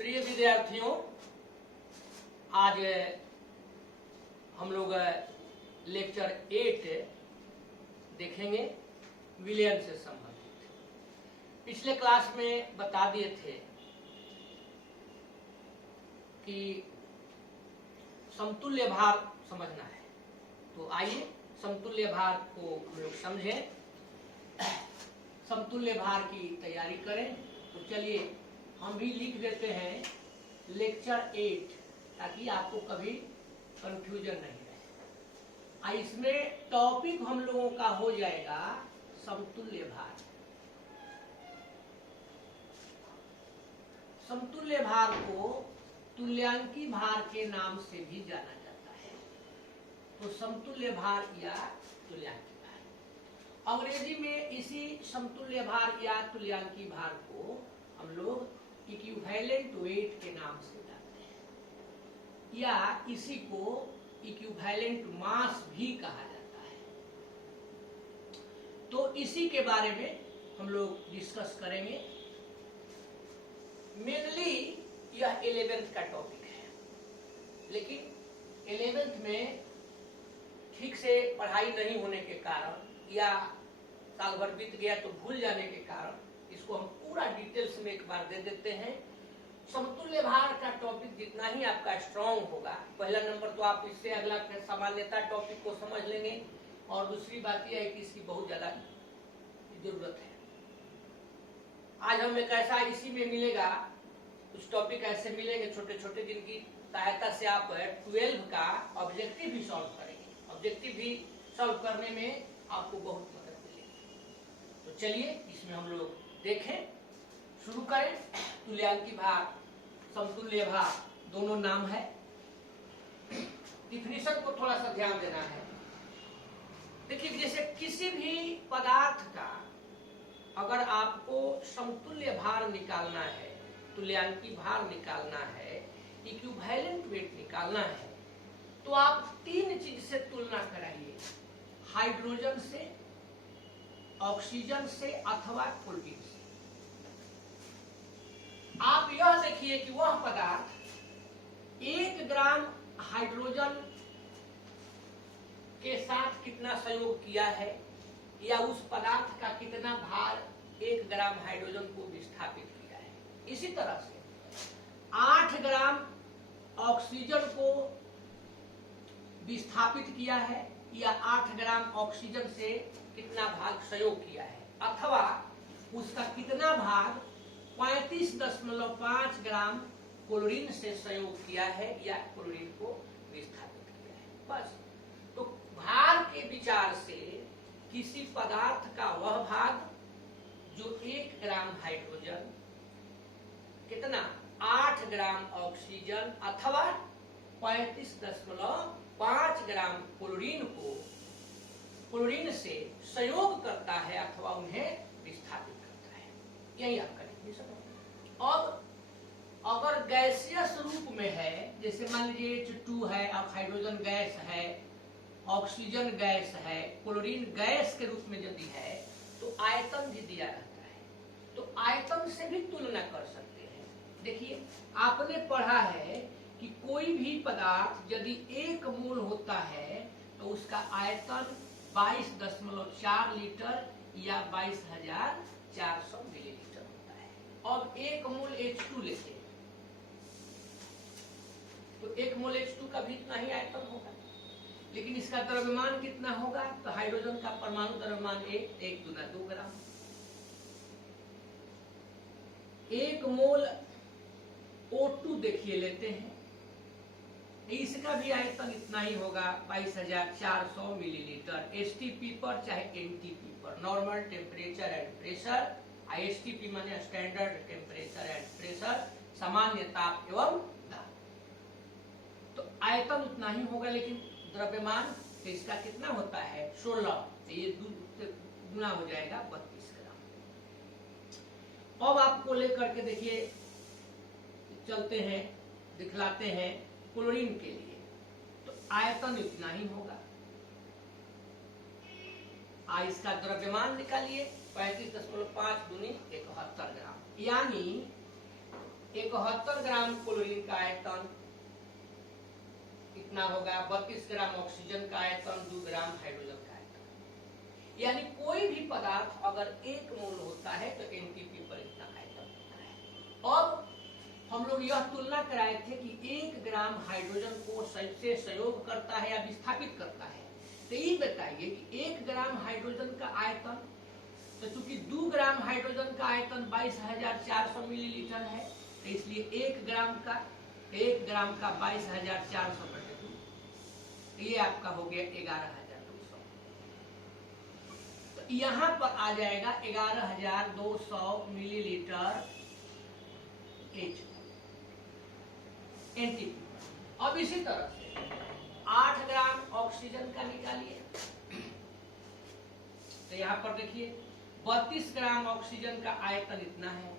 प्रिय विद्यार्थियों, आज हम लोग लेक्चर 8 देखेंगे विलयन से संबंधित। पिछले क्लास में बता दिए थे कि समतुल्य भार समझना है, तो आइए समतुल्य भार को हम लोग समझें, समतुल्य भार की तैयारी करें। तो चलिए हम भी लिख देते हैं लेक्चर 8 ताकि आपको कभी कंफ्यूजन नहीं रहे। इसमें टॉपिक हम लोगों का हो जाएगा समतुल्य भार। समतुल्य भार को तुल्यांकी भार के नाम से भी जाना जाता है। तो समतुल्य भार या तुल्यांकी भार, अंग्रेजी में इसी समतुल्य भार या तुल्यांकी भार को हम लोग इक्विवेलेंट वेट के नाम से जानते हैं, या इसी को इक्विवेलेंट मास भी कहा जाता है। तो इसी के बारे में हम लोग डिस्कस करेंगे। मेनली यह 11th का टॉपिक है, लेकिन 11th में ठीक से पढ़ाई नहीं होने के कारण या साल भर बीत गया तो भूल जाने के कारण इसको हम पूरा डिटेल्स में एक बार दे देते हैं। समतुल्य भार का टॉपिक जितना ही आपका स्ट्रॉन्ग होगा, पहला नंबर तो आप इससे अगला सामान्यता टॉपिक को समझ लेंगे, और दूसरी बात यह है कि इसकी बहुत ज्यादा जरूरत है। आज हम एक ऐसा इसी में मिलेगा, कुछ टॉपिक ऐसे मिलेंगे छोटे छोटे जिनकी सहायता से आप 12 का ऑब्जेक्टिव भी सॉल्व करेंगे। ऑब्जेक्टिव भी सॉल्व करने में आपको बहुत मदद मिलेगी। तो चलिए इसमें हम लोग देखें, शुरू करें। तुल्यांकी भार, समतुल्य भार दोनों नाम है। डिफिनीशन को थोड़ा सा ध्यान देना है। देखिए, जैसे किसी भी पदार्थ का अगर आपको समतुल्य भार निकालना है, तुल्यांकी भार निकालना है, इक्विवेलेंट वेट निकालना है, तो आप तीन चीज से तुलना कराइए, हाइड्रोजन से, ऑक्सीजन से अथवा क्लोरीन से। आप यह देखिए कि वह पदार्थ 1 ग्राम हाइड्रोजन के साथ कितना संयोग किया है, या उस पदार्थ का कितना भार 1 ग्राम हाइड्रोजन को विस्थापित किया है। इसी तरह से 8 ग्राम ऑक्सीजन को विस्थापित किया है, या 8 ग्राम ऑक्सीजन से कितना भाग संयोग किया है, अथवा उसका कितना भाग 35.5 ग्राम क्लोरीन से संयोग किया है या क्लोरीन को विस्थापित किया है। बस। तो भार के विचार से किसी पदार्थ का वह भाग जो 1 ग्राम हाइड्रोजन, कितना 8 ग्राम ऑक्सीजन अथवा 35.5 ग्राम क्लोरीन को क्लोरीन से संयोग करता है अथवा उन्हें विस्थापित करता है। यही आपका डेफिनेशन है। अब अगर गैसियस रूप में है, जैसे मान लीजिए H2 है, अब हाइड्रोजन गैस है, ऑक्सीजन गैस है, क्लोरीन गैस के रूप में यदि है, तो आयतन भी दिया रहता है, तो आयतन से भी तुलना कर सकते हैं। देखिए, आपने पढ़ा है कि कोई भी पदार्थ यदि 1 मोल होता है तो उसका आयतन 22.4 लीटर या 22,400 मिलीलीटर होता है। अब 1 मोल H2 लेते हैं, तो 1 मोल H2 का भी इतना ही आयतन होगा, लेकिन इसका द्रव्यमान कितना होगा, तो हाइड्रोजन का परमाणु द्रव्यमान 1 दूना 2 ग्राम। 1 मोल O2 देखिए लेते हैं, इसका भी आयतन इतना ही होगा, 22,400 मिलीलीटर। एसटीपी पर चाहे एनटीपी पर, normal temperature and pressure, STP माने स्टैंडर्ड टेम्परेचर एंड प्रेशर, सामान्य ताप एवं दाब। तो आयतन उतना ही होगा, लेकिन द्रव्यमान तो इसका कितना होता है 16, तो ये गुना हो जाएगा 32 ग्राम। अब आपको लेकर के देखिए चलते हैं, दिखलाते हैं क्लोरीन के लिए। तो आयतन इतना ही होगा, इसका द्रव्यमान निकालिए 35.5 दूनी 71 ग्राम, यानी 71 ग्राम क्लोरीन का आयतन कितना होगा, 32 ग्राम ऑक्सीजन का आयतन, 2 ग्राम हाइड्रोजन का आयतन। यानी कोई भी पदार्थ अगर 1 मोल होता है तो एनटीपी पर इतना आयतन होता है। अब हम लोग यह तुलना कराए थे कि 1 ग्राम हाइड्रोजन को से संयोग करता है या विस्थापित करता है। तो ये बताइए कि 1 ग्राम हाइड्रोजन का आयतन, तो चूंकि 2 ग्राम हाइड्रोजन का आयतन 22,400 मिलीलीटर है, तो इसलिए 1 ग्राम का 22,400 बटे 2, ये आपका हो गया 11,200। तो यहां पर आ जाएगा 11,200 मिलीलीटर एनटीपी। अब इसी तरह से 8 ग्राम ऑक्सीजन का निकालिए, तो यहां पर देखिए 32 ग्राम ऑक्सीजन का आयतन इतना है,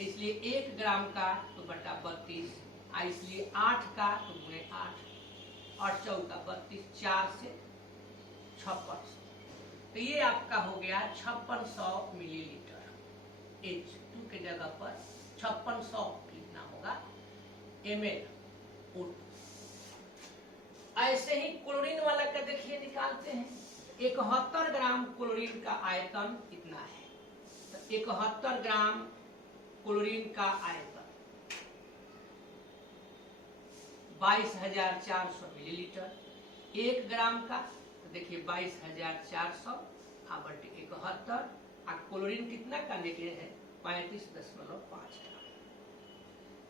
इसलिए 1 ग्राम का तो बटा 32, इसलिए 8 का तो गुणे 8, 8 चौका 32, 4 से 5600, तो ये आपका हो गया 5600 मिलीलीटर। H2 के जगह पर 5600 लिखना होगा ml O2। ऐसे ही क्लोरीन वाला का देखिए निकालते हैं। 71 ग्राम क्लोरीन का आयतन कितना है, तो 71 ग्राम क्लोरीन का आयतन 22,400 मिलीलीटर। 1 ग्राम का तो देखिए 22,400 बटे 71, क्लोरीन कितना का निकले है 35.5 ग्राम,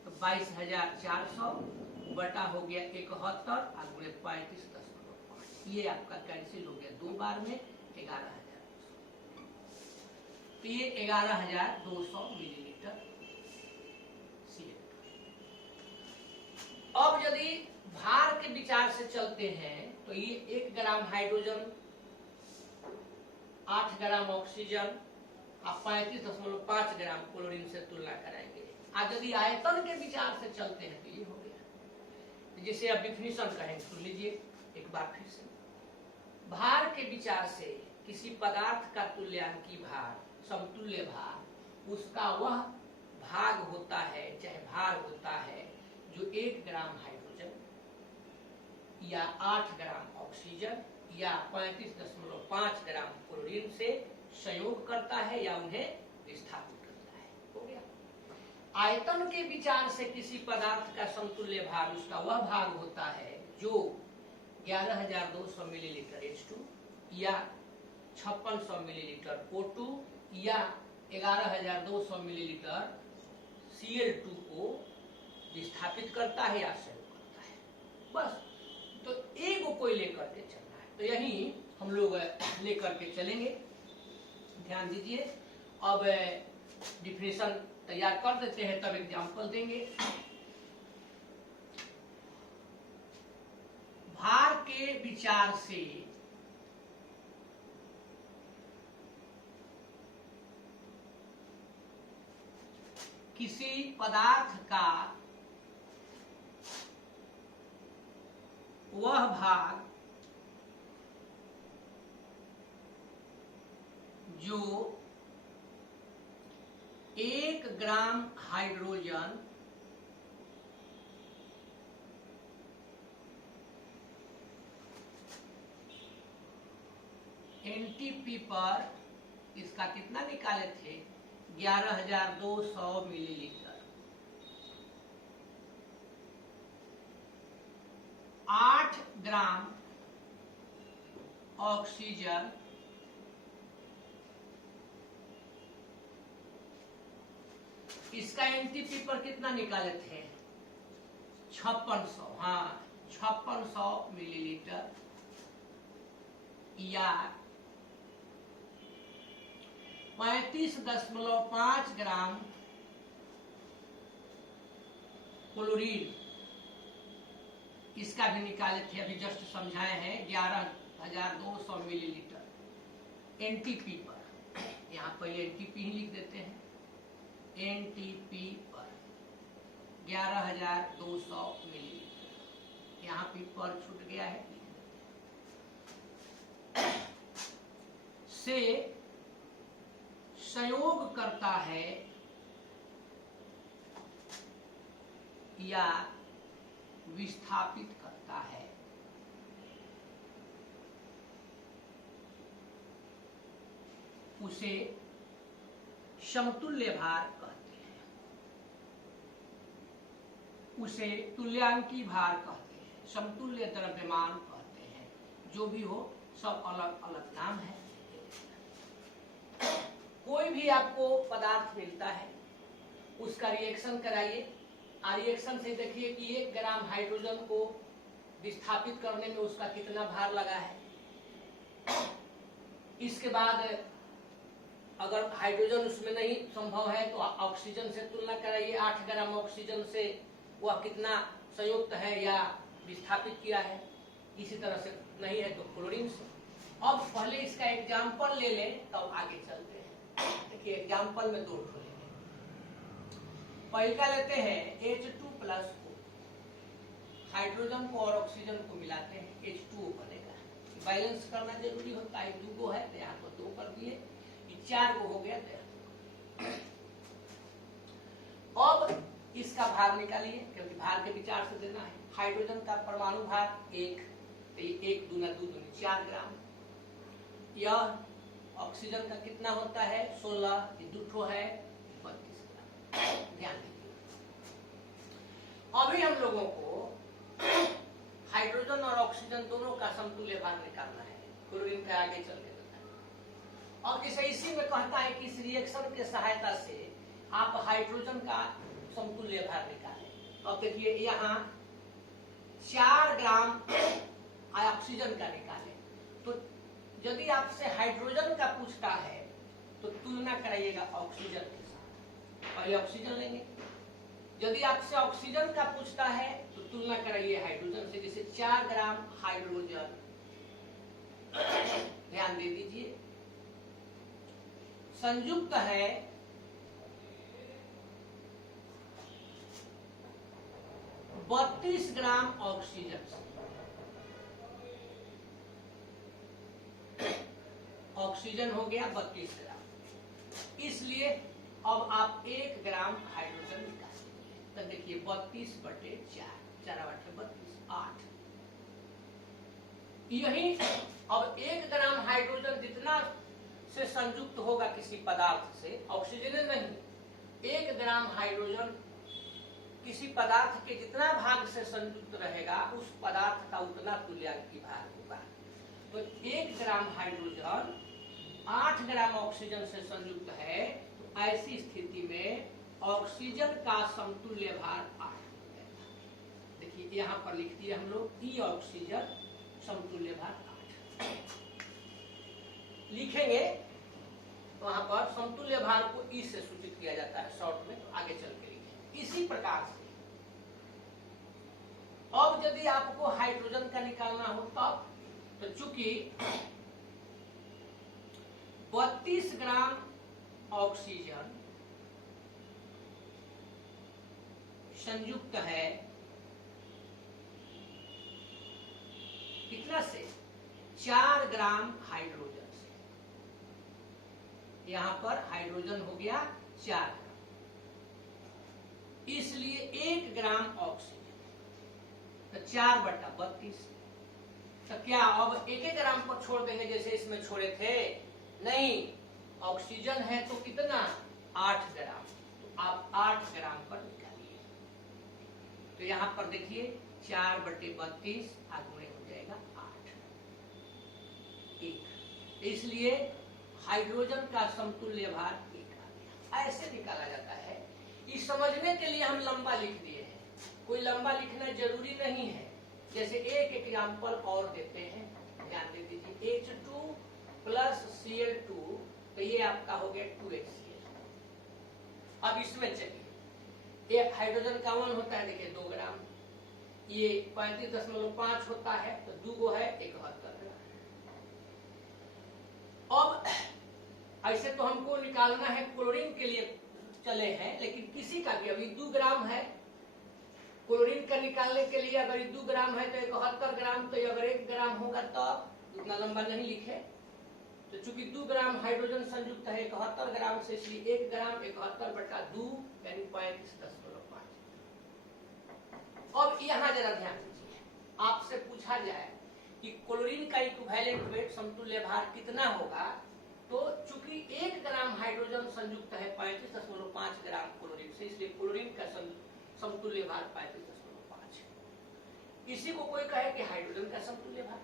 तो 22,400 बटा हो गया 71 गुणे 35.5, ये आपका कैंसिल हो गया 2 बार में 11,200, तो ये 11,200 मिलीलीटर Cl। अब यदि भार के विचार से चलते हैं तो ये 1 ग्राम हाइड्रोजन, 8 ग्राम ऑक्सीजन और 35.5 ग्राम क्लोरीन से तुलना कराएंगे। आज यदि आयतन के विचार से चलते हैं तो ये हो गया, जिसे अब डिफिनीशन कहेंगे, सुन लीजिए एक बार फिर से। भार के विचार से किसी पदार्थ का तुल्यांकी भार, समतुल्य भार, उसका वह भाग होता है, चाहे भार होता है, जो 1 ग्राम हाइड्रोजन या 8 ग्राम ऑक्सीजन या 35.5 ग्राम क्लोरीन से संयोग करता है या उन्हें विस्थापित करता है। हो गया। आयतन के विचार से किसी पदार्थ का समतुल्य भार उसका वह भाग होता है जो 11,200 मिलीलीटर H2 या 5600 मिलीलीटर O2 या 11,200 मिलीलीटर Cl2 को विस्थापित करता है या संयोग करता है, बस। तो एक कोई लेकर के चलना है, तो यही हम लोग लेकर के चलेंगे। ध्यान दीजिए, अब डिफिनेशन तैयार कर देते हैं, तब एग्जाम्पल देंगे। भार के विचार से किसी पदार्थ का वह भाग जो 1 ग्राम हाइड्रोजन एनटीपी पर, इसका कितना निकाले थे 11,200 मिलीलीटर, 8 ग्राम ऑक्सीजन इसका एनटीपी पर कितना निकाले थे 5600, हाँ 5600 मिलीलीटर या 35.5 ग्राम क्लोरीन, इसका भी निकाले थे, अभी जस्ट समझाए हैं 11,200 मिलीलीटर एनटीपी पर। यहाँ पहले एनटीपी ही लिख देते हैं, एनटीपी पर 11,200 मिलीलीटर, यहाँ पे पर छूट गया है, से संयोग करता है या विस्थापित करता है। उसे समतुल्य भार कहते हैं, उसे तुल्यांकी भार कहते हैं, समतुल्य द्रव्यमान कहते हैं। जो भी हो, सब अलग अलग नाम है। कोई भी आपको पदार्थ मिलता है, उसका रिएक्शन कराइए। रिएक्शन से देखिए कि 1 ग्राम हाइड्रोजन को विस्थापित करने में उसका कितना भार लगा है। इसके बाद अगर हाइड्रोजन उसमें नहीं संभव है तो ऑक्सीजन से तुलना कराइए। 8 ग्राम ऑक्सीजन से वह कितना संयुक्त है या विस्थापित किया है। इसी तरह से नहीं है तो क्लोरीन से। अब पहले इसका एग्जाम्पल ले लें, तब आगे चलते हैं। देखिए एग्जाम्पल में 2 ठो लेंगे। पहला लेते हैं H2+ को, हाइड्रोजन को और ऑक्सीजन को मिलाते हैं, H2O बनेगा। बैलेंस करना जरूरी होता है। 2 को है तो यहाँ पर 2 कर दिए, 4 को हो गया तो। अब इसका भार निकालिए, क्योंकि भार के विचार से देना है। हाइड्रोजन का परमाणु भार 1, तो 1 दूना 2 दूनी 4 ग्राम। यह ऑक्सीजन का कितना होता है 16, ये 2 ठो है 32 ग्राम। ध्यान दीजिए। अभी हम लोगों को हाइड्रोजन और ऑक्सीजन दोनों का समतुल्य भार निकालना है। क्लोरीन का आगे चल के बताएं। और जैसे इसी में कहता है कि इस रिएक्शन के सहायता से आप हाइड्रोजन का समतुल्य भार निकालें। अब देखिए यहाँ 4 ग्राम ऑक्सीजन का निकालें, तो यदि आपसे हाइड्रोजन का पूछता है तो तुलना कराइएगा ऑक्सीजन के साथ। पहले ऑक्सीजन लेंगे। यदि आपसे ऑक्सीजन का पूछता है तो तुलना कराइए हाइड्रोजन से। जैसे 4 ग्राम हाइड्रोजन, ध्यान दे दीजिए, संयुक्त है 32 ग्राम ऑक्सीजन से। ऑक्सीजन हो गया 32 ग्राम। इसलिए अब आप 1 ग्राम हाइड्रोजन निकालिए। तो देखिए 32/4, 4/32, 8। यही अब 1 ग्राम हाइड्रोजन जितना से संयुक्त होगा किसी पदार्थ से, ऑक्सीजन नहीं, 1 ग्राम हाइड्रोजन किसी पदार्थ के जितना भाग से संयुक्त रहेगा उस पदार्थ का उतना तुल्यांकी भार होगा। तो 1 ग्राम हाइड्रोजन 8 ग्राम ऑक्सीजन से संयुक्त है, तो ऐसी स्थिति में ऑक्सीजन का समतुल्य भार 8 हो जाएगा। देखिए यहाँ पर लिख दिया हम लोग ई ऑक्सीजन समतुल्य भार 8 लिखेंगे। तो वहां पर समतुल्य भार को ई से सूचित किया जाता है शॉर्ट में। तो आगे चल के लिखें इसी प्रकार से। अब यदि आपको हाइड्रोजन का निकालना हो तब, तो चूंकि 32 ग्राम ऑक्सीजन संयुक्त है कितना से 4 ग्राम हाइड्रोजन से। यहां पर हाइड्रोजन हो गया 4 ग्राम, इसलिए 1 ग्राम ऑक्सीजन, तो 4/32। तो क्या अब 1 ग्राम को छोड़ देंगे जैसे इसमें छोड़े थे? नहीं, ऑक्सीजन है तो कितना 8 ग्राम, तो आप 8 ग्राम पर निकालिए। तो यहाँ पर देखिए 4/32 आगे हो जाएगा 8, 1। इसलिए हाइड्रोजन का समतुल्य भार 1 आ गया। ऐसे निकाला जाता है। इस समझने के लिए हम लंबा लिख दिए हैं, कोई लंबा लिखना जरूरी नहीं है। जैसे एक एग्जाम्पल और देते हैं, ध्यान दे दीजिए। H2+Cl2, तो ये आपका हो गया 2HCl। अब इसमें चलिए, एक हाइड्रोजन का वन होता है, देखिए 2 ग्राम, ये 35.5 होता है, तो 2 गो है 71 ग्राम। अब ऐसे तो हमको निकालना है क्लोरीन के लिए चले हैं, लेकिन किसी का भी अभी 2 ग्राम है, क्लोरीन का निकालने के लिए अगर 2 ग्राम है तो 71 ग्राम, तो अगर 1 ग्राम होगा तो उतना लंबा नहीं लिखे। तो चूंकि 2 ग्राम हाइड्रोजन संयुक्त है 71 ग्राम से, इसलिए 1 ग्राम 71/2 यानी 35.5। यहाँ जरा ध्यान दीजिए, आपसे पूछा जाए कि क्लोरीन का इक्विवेलेंट वेट समतुल्य भार कितना होगा, तो चूंकि 1 ग्राम हाइड्रोजन संयुक्त है 35.5 ग्राम क्लोरीन से, इसलिए क्लोरीन का समतुल्य भार 35.5 है। इसी को कोई कहे कि हाइड्रोजन का समतुल्य भार,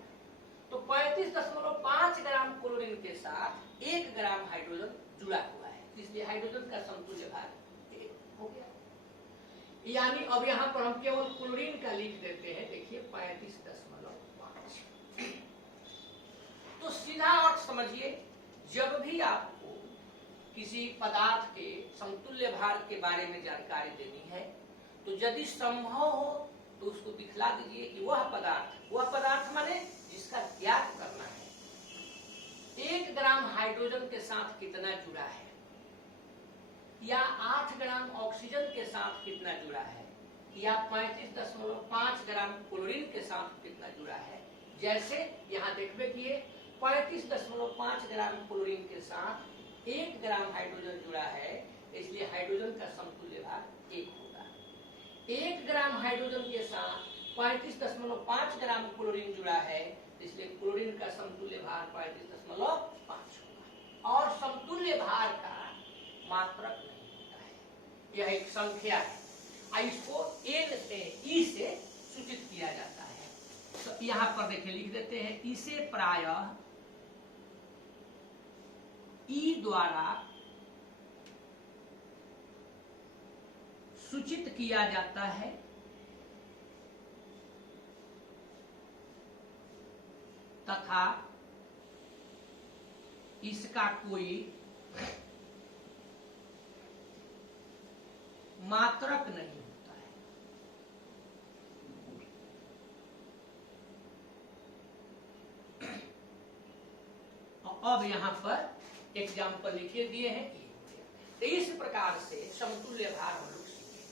तो 35.5 ग्राम क्लोरीन के साथ 1 ग्राम हाइड्रोजन जुड़ा हुआ है, इसलिए हाइड्रोजन का समतुल्य भार 1 हो गया। यानी अब यहाँ पर हम केवल क्लोरीन का लिख देते हैं, देखिए 35.5। तो सीधा अर्थ समझिए, जब भी आपको किसी पदार्थ के समतुल्य भार के बारे में जानकारी देनी है, तो यदि संभव हो तो उसको दिखला दीजिए कि वह पदार्थ माने जिसका ज्ञात करना है 1 ग्राम हाइड्रोजन के साथ कितना जुड़ा है, या 8 ग्राम ऑक्सीजन के साथ कितना जुड़ा है, या 35.5 ग्राम क्लोरीन के साथ कितना जुड़ा है। जैसे यहाँ देखबे किए 35.5 ग्राम क्लोरीन के साथ 1 ग्राम हाइड्रोजन जुड़ा है, इसलिए हाइड्रोजन का समतुल्य भार 1 होगा। 1 ग्राम हाइड्रोजन के साथ 35.5 ग्राम क्लोरीन जुड़ा है, इसलिए क्लोरीन का समतुल्य भार 35.5 होगा। और समतुल्य भार का मात्रक नहीं होता है, यह एक संख्या है, इसको n से ई से सूचित किया जाता है। तो यहाँ पर देखिए लिख देते हैं, इसे प्रायः ई द्वारा सूचित किया जाता है तथा इसका कोई मात्रक नहीं होता है। अब यहाँ पर एग्जाम्पल लिखे दिए हैं, तो इस प्रकार से समतुल्य भार हम लोग सीखे।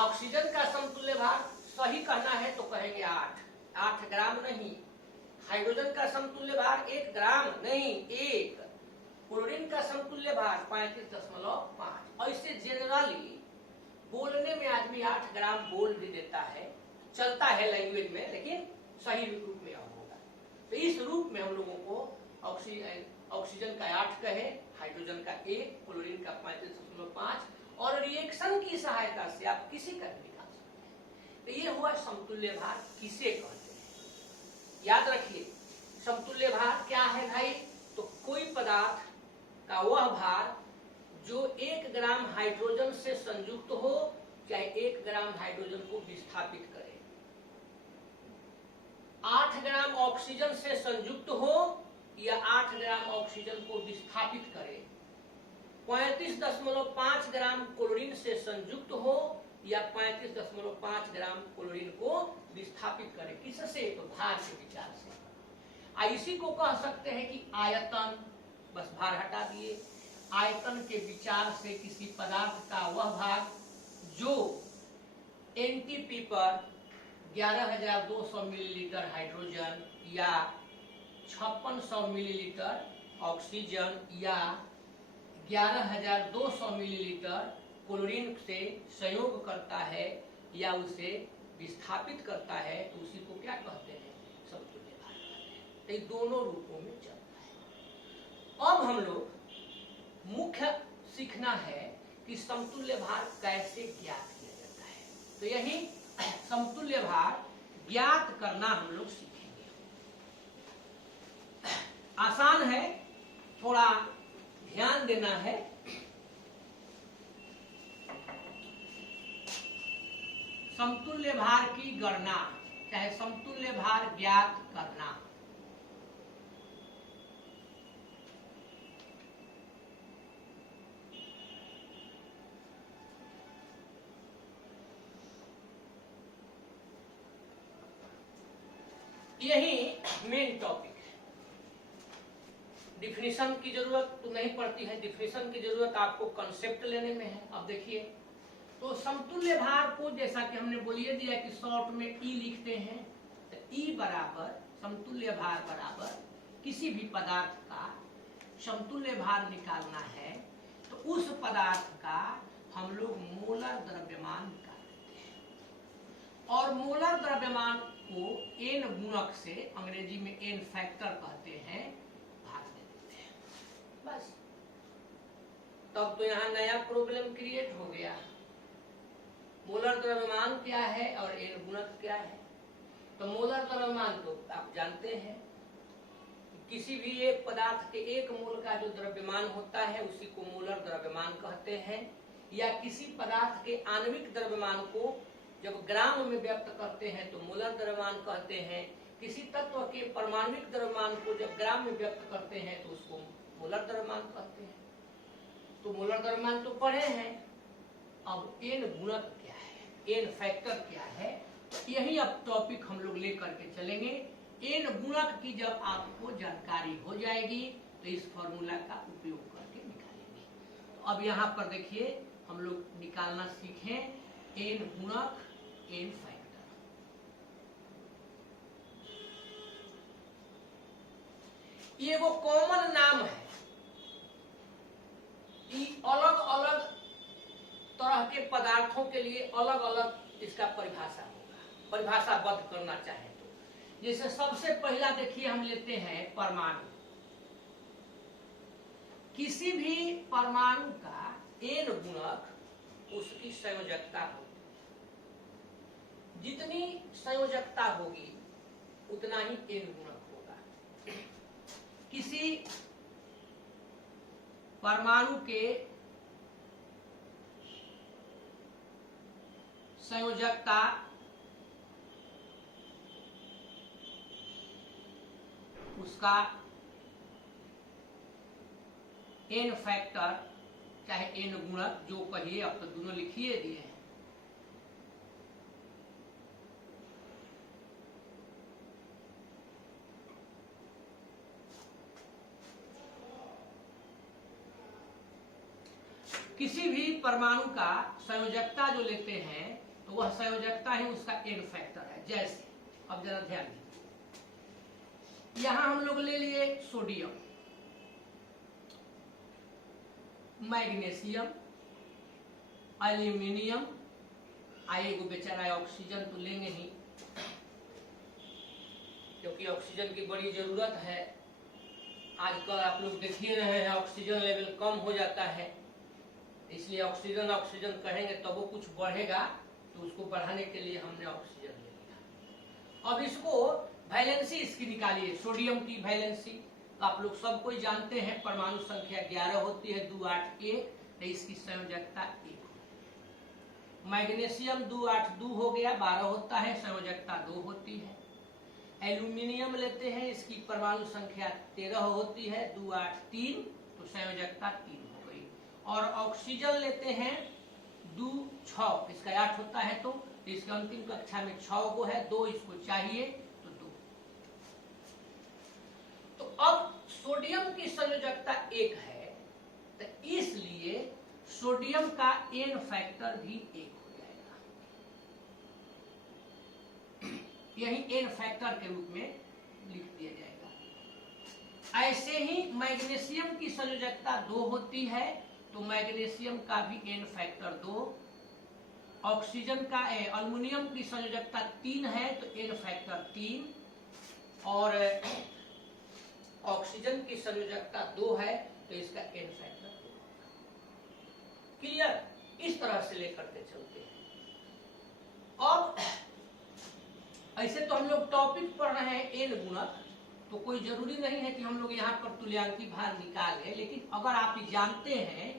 ऑक्सीजन का समतुल्य भार सही कहना है तो कहेंगे 8 ग्राम नहीं। हाइड्रोजन का समतुल्य भार 1 ग्राम नहीं, 1। क्लोरीन का समतुल्य भार 35.5। ऐसे जनरली बोलने में आदमी 8 ग्राम बोल भी देता है, चलता है लैंग्वेज में, लेकिन सही रूप में होगा। तो इस रूप में हम लोगों को ऑक्सीजन का 8 कहे, हाइड्रोजन का 1, क्लोरीन का 35.5, और रिएक्शन की सहायता से आप किसी का भी निकाल सकते हैं। तो ये हुआ समतुल्य भार किसे कहते हैं। याद रखिए, समतुल्य भार क्या है भाई, तो कोई पदार्थ का वह भार जो 1 ग्राम हाइड्रोजन से संयुक्त हो, चाहे 1 ग्राम हाइड्रोजन को विस्थापित करे, 8 ग्राम ऑक्सीजन से संयुक्त हो या 8 ग्राम ऑक्सीजन को विस्थापित करे, 35.5 ग्राम क्लोरीन से संयुक्त हो या 35.5 ग्राम क्लोरीन को विस्थापित करे। किससे? तो भार के विचार से। इसी को कह सकते हैं कि आयतन, बस भार हटा दिए, आयतन के विचार से किसी पदार्थ का वह भाग जो एनटीपी पर 11,200 मिलीलीटर हाइड्रोजन या 5600 मिलीलीटर ऑक्सीजन या 11,200 मिलीलीटर क्लोरीन से संयोग करता है या उसे विस्थापित करता है, तो उसी को क्या कहते हैं? समतुल्य भार कहते हैं। तो ये दोनों रूपों में चलता है। अब हम लोग मुख्य सीखना है कि समतुल्य भार कैसे ज्ञात किया जाता है। तो यही समतुल्य भार ज्ञात करना हम लोग सीखेंगे। आसान है, थोड़ा ध्यान देना है। समतुल्य भार की गणना, चाहे समतुल्य भार ज्ञात करना, यही मेन टॉपिक है। डिफिनीशन की जरूरत तो नहीं पड़ती है, डिफिनीशन की जरूरत आपको कंसेप्ट लेने में है। अब देखिए, तो समतुल्य भार को जैसा कि हमने बोलिए दिया कि शॉर्ट में ई लिखते हैं, तो ई बराबर समतुल्य भार बराबर किसी भी पदार्थ का समतुल्य भार निकालना है तो उस पदार्थ का हम लोग मोलर द्रव्यमान निकाल देते हैं। और मोलर द्रव्यमान को n गुणक से, अंग्रेजी में n फैक्टर कहते हैं, भाग दे देते हैं। बस तब तो यहाँ नया प्रॉब्लम क्रिएट हो गया। मोलर द्रव्यमान क्या है और n गुणक क्या है? तो मोलर द्रव्यमान तो आप जानते हैं, किसी भी एक पदार्थ के एक मोल का जो द्रव्यमान होता है उसी को मोलर द्रव्यमान कहते हैं। या किसी पदार्थ के आणविक द्रव्यमान को जब ग्राम में व्यक्त करते हैं तो मोलर द्रव्यमान कहते हैं। किसी तत्व के परमाणुविक द्रव्यमान को जब ग्राम में व्यक्त करते हैं तो उसको मोलर द्रव्यमान कहते हैं। तो मोलर द्रव्यमान तो पढ़े हैं। अब n गुणक क्या है, n फैक्टर क्या है, यही अब टॉपिक हम लोग लेकर के चलेंगे। n गुणक की जब आपको जानकारी हो जाएगी तो इस फॉर्मूला का उपयोग करके निकालेंगे। तो अब यहाँ पर देखिए हम लोग निकालना सीखें n गुणक n फैक्टर। ये वो कॉमन नाम है, अलग अलग तरह के पदार्थों के लिए अलग अलग इसका परिभाषा होगा, परिभाषाबद्ध करना चाहे तो। जैसे सबसे पहला देखिए हम लेते हैं परमाणु। किसी भी परमाणु का n गुणक उसकी संयोजकता होगी। जितनी संयोजकता होगी उतना ही n गुणक होगा। किसी परमाणु के संयोजकता उसका n फैक्टर चाहे n गुणक जो कहिए, अब तो दोनों लिखिए दिए हैं। किसी भी परमाणु का संयोजकता जो लेते हैं तो वह संयोजकता ही उसका n फैक्टर है। जैसे अब जरा ध्यान दीजिए, यहां हम लोग ले लिए सोडियम, मैग्नीशियम, एल्यूमिनियम, एगो बेचारा ऑक्सीजन तो लेंगे ही क्योंकि ऑक्सीजन की बड़ी जरूरत है। आजकल आप लोग देख ही रहे हैं ऑक्सीजन लेवल कम हो जाता है, इसलिए ऑक्सीजन ऑक्सीजन कहेंगे तब वो कुछ बढ़ेगा, तो उसको बढ़ाने के लिए हमने ऑक्सीजन ले लिया। अब इसको वैलेंसी इसकी निकालिए, सोडियम की वैलेंसी तो आप लोग सब कोई जानते हैं, परमाणु संख्या 11 होती है, 2 8 1, तो इसकी संयोजकता 1। मैग्नीशियम 2 8 2 हो गया, 12 होता है, संयोजकता 2 होती है। एल्यूमिनियम लेते हैं, इसकी परमाणु संख्या 13 होती है, 2 8 3, तो संयोजकता 3 हो गई। और ऑक्सीजन लेते हैं 2 6, इसका 8 होता है, तो इसके अंतिम कक्षा में 6 को है, 2 इसको चाहिए तो 2। तो अब सोडियम की संयोजकता 1 है, तो इसलिए सोडियम का n फैक्टर भी 1 हो जाएगा। यही n फैक्टर के रूप में लिख दिया जाएगा। ऐसे ही मैग्नीशियम की संयोजकता 2 होती है, तो मैग्नीशियम का भी n फैक्टर 2। ऑक्सीजन का अल्युमिनियम की संयोजकता 3 है, तो n फैक्टर 3। और ऑक्सीजन की संयोजकता 2 है, तो इसका n फैक्टर 2। क्लियर? इस तरह से लेकर के चलते हैं। अब ऐसे तो हम लोग टॉपिक पढ़ रहे हैं n गुणक, तो कोई जरूरी नहीं है कि हम लोग यहाँ पर तुल्यांकी भार निकालें, लेकिन अगर आप ये जानते हैं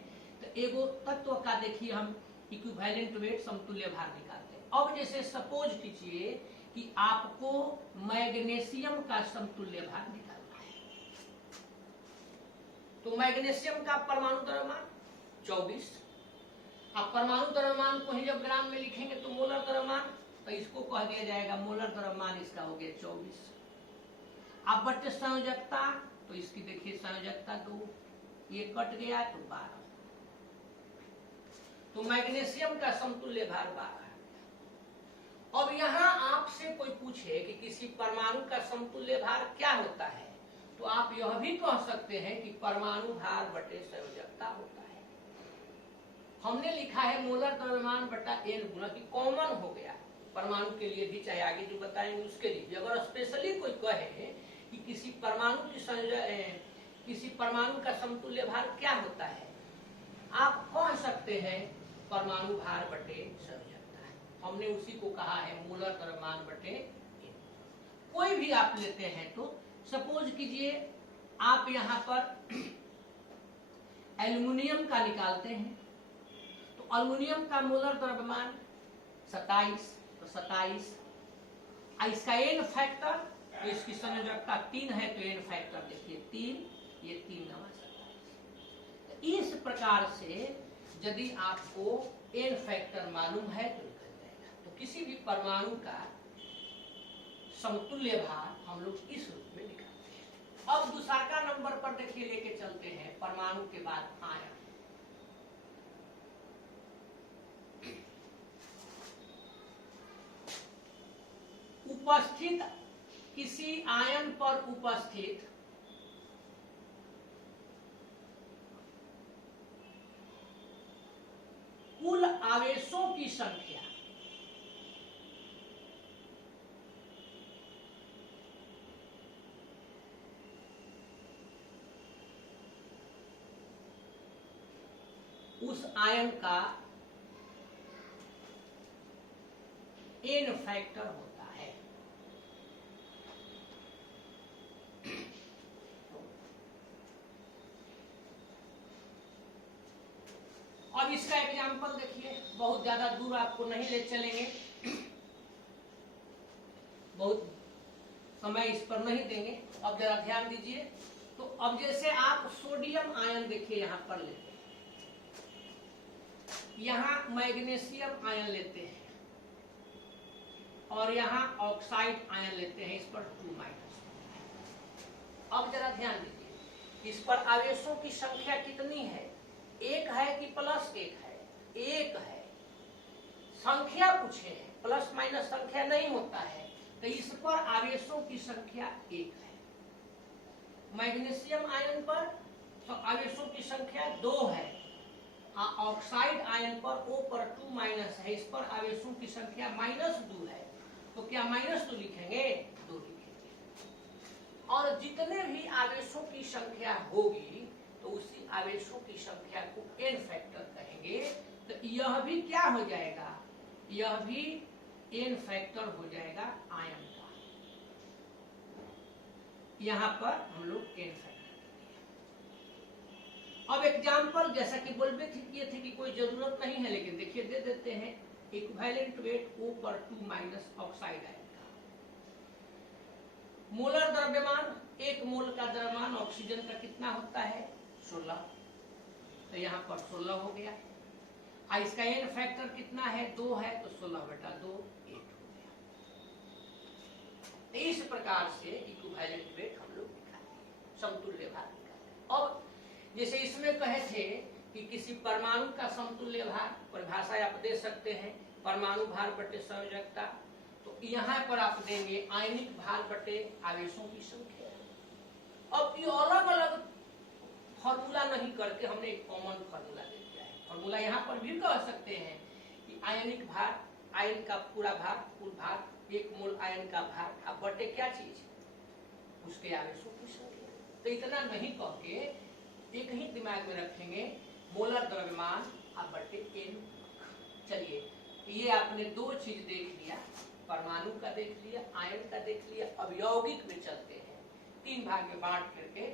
तो एगो तत्व का देखिए हम इक्विवेलेंट वेट, समतुल्य भार निकालते हैं। अब जैसे सपोज कीजिए कि आपको मैग्नीशियम का समतुल्य भार निकालना है, तो मैग्नीशियम का परमाणु द्रव्यमान 24। आप परमाणु द्रव्यमान को ही जब ग्राम में लिखेंगे तो मोलर द्रव्यमान, तो इसको कह दिया जाएगा मोलर द्रव्यमान, इसका हो गया 24। अब बटे संयोजकता, तो इसकी देखिए संयोजकता 2, ये कट गया तो 12। तो मैग्नीशियम का समतुल्य भार 12 है। अब यहाँ आपसे कोई पूछे कि किसी परमाणु का समतुल्य भार क्या होता है, तो आप यह भी कह सकते हैं कि परमाणु भार बटे संयोजकता होता है। हमने लिखा है मोलर द्रव्यमान बटा n गुणा, की कॉमन हो गया, परमाणु के लिए भी, चाहे आगे जो बताएंगे उसके लिए भी। अगर स्पेशली कोई कहे कि किसी परमाणु का समतुल्य भार क्या होता है, आप कह सकते हैं परमाणु भार बटे संयोजकता है। हमने उसी को कहा है मूलर द्रव्यमान बटे। कोई भी आप लेते हैं तो सपोज कीजिए आप यहाँ पर एल्युमिनियम का निकालते हैं, तो एल्युमिनियम का मूलर द्रव्यमान 27, तो 27, इसका एन फैक्टर, तो इसकी संयोजकता 3 है, तो एन फैक्टर देखिए 3, ये 3 9 27। इस प्रकार से यदि आपको एन फैक्टर मालूम है तो निकल जाएगा। तो किसी भी परमाणु का समतुल्य भार हम लोग इस रूप में निकालते हैं। अब दूसरा नंबर पर देखिए लेके चलते हैं परमाणु के बाद आयन। उपस्थित किसी आयन पर उपस्थित कुल आवेशों की संख्या उस आयन का एन फैक्टर होता है। अब इसका एग्जाम्पल देखिए, बहुत ज्यादा दूर आपको नहीं ले चलेंगे, बहुत समय इस पर नहीं देंगे। अब जरा ध्यान दीजिए। तो अब जैसे आप सोडियम आयन देखिए यहाँ पर लेते हैं, यहाँ मैग्नीशियम आयन लेते हैं और यहाँ ऑक्साइड आयन लेते हैं, इस पर 2-। अब जरा ध्यान दीजिए, इस पर आवेशों की संख्या कितनी है, एक है कि प्लस एक है? एक है। संख्या पूछे हैं, प्लस माइनस संख्या नहीं होता है, तो इस पर आवेशों की संख्या एक है। मैग्नीशियम आयन पर तो आवेशों की संख्या 2 है। ऑक्साइड आयन पर O पर 2- है, इस पर आवेशों की संख्या -2 है। तो क्या -2 लिखेंगे? 2 लिखेंगे। और जितने भी आवेशों की संख्या होगी तो उसी आवेशों की संख्या को एन फैक्टर कहेंगे। तो यह भी क्या हो जाएगा? यह भी एन फैक्टर हो जाएगा आयन का। यहां पर हम लोग एन फैक्टर। अब एग्जाम्पल जैसा कि बोलते किए थे कि कोई जरूरत नहीं है, लेकिन देखिए दे देते हैं। इक्विवेलेंट वेट O पर 2- ऑक्साइड आयन का। मोलर द्रव्यमान, 1 मोल का द्रव्यमान ऑक्सीजन का कितना होता है? 16। तो यहाँ पर 16 हो गया। इसका एन फैक्टर कितना है? 2 है, तो 16/2 8 हो गया। इस प्रकार से इक्विवेलेंट वेट हम लोग निकालते हैं, समतुल्य भार निकालते हैं। अब जैसे इसमें कहे थे कि किसी परमाणु का समतुल्य भार, परिभाषा आप दे सकते हैं परमाणु भार बटे संयोजकता। तो यहाँ पर आप देंगे आयनिक भार बटे आवेशों की संख्या। अब ये अलग अलग फॉर्मूला नहीं करके हमने एक कॉमन फॉर्मूला दे दिया है। फॉर्मूला यहाँ पर भी कह सकते हैं कि आयनिक भार, आयन का पूरा भार, कुल भार, 1 मोल आयन का भार, अब बटे क्या चीज? उसके आवेशों की संख्या। तो इतना नहीं कह के एक ही दिमाग में रखेंगे, मोलर द्रव्यमान अब बटे एन। चलिए, ये आपने 2 चीज देख लिया, परमाणु का देख लिया, आयन का देख लिया। अब यौगिक में चलते हैं, 3 भाग में बांट करके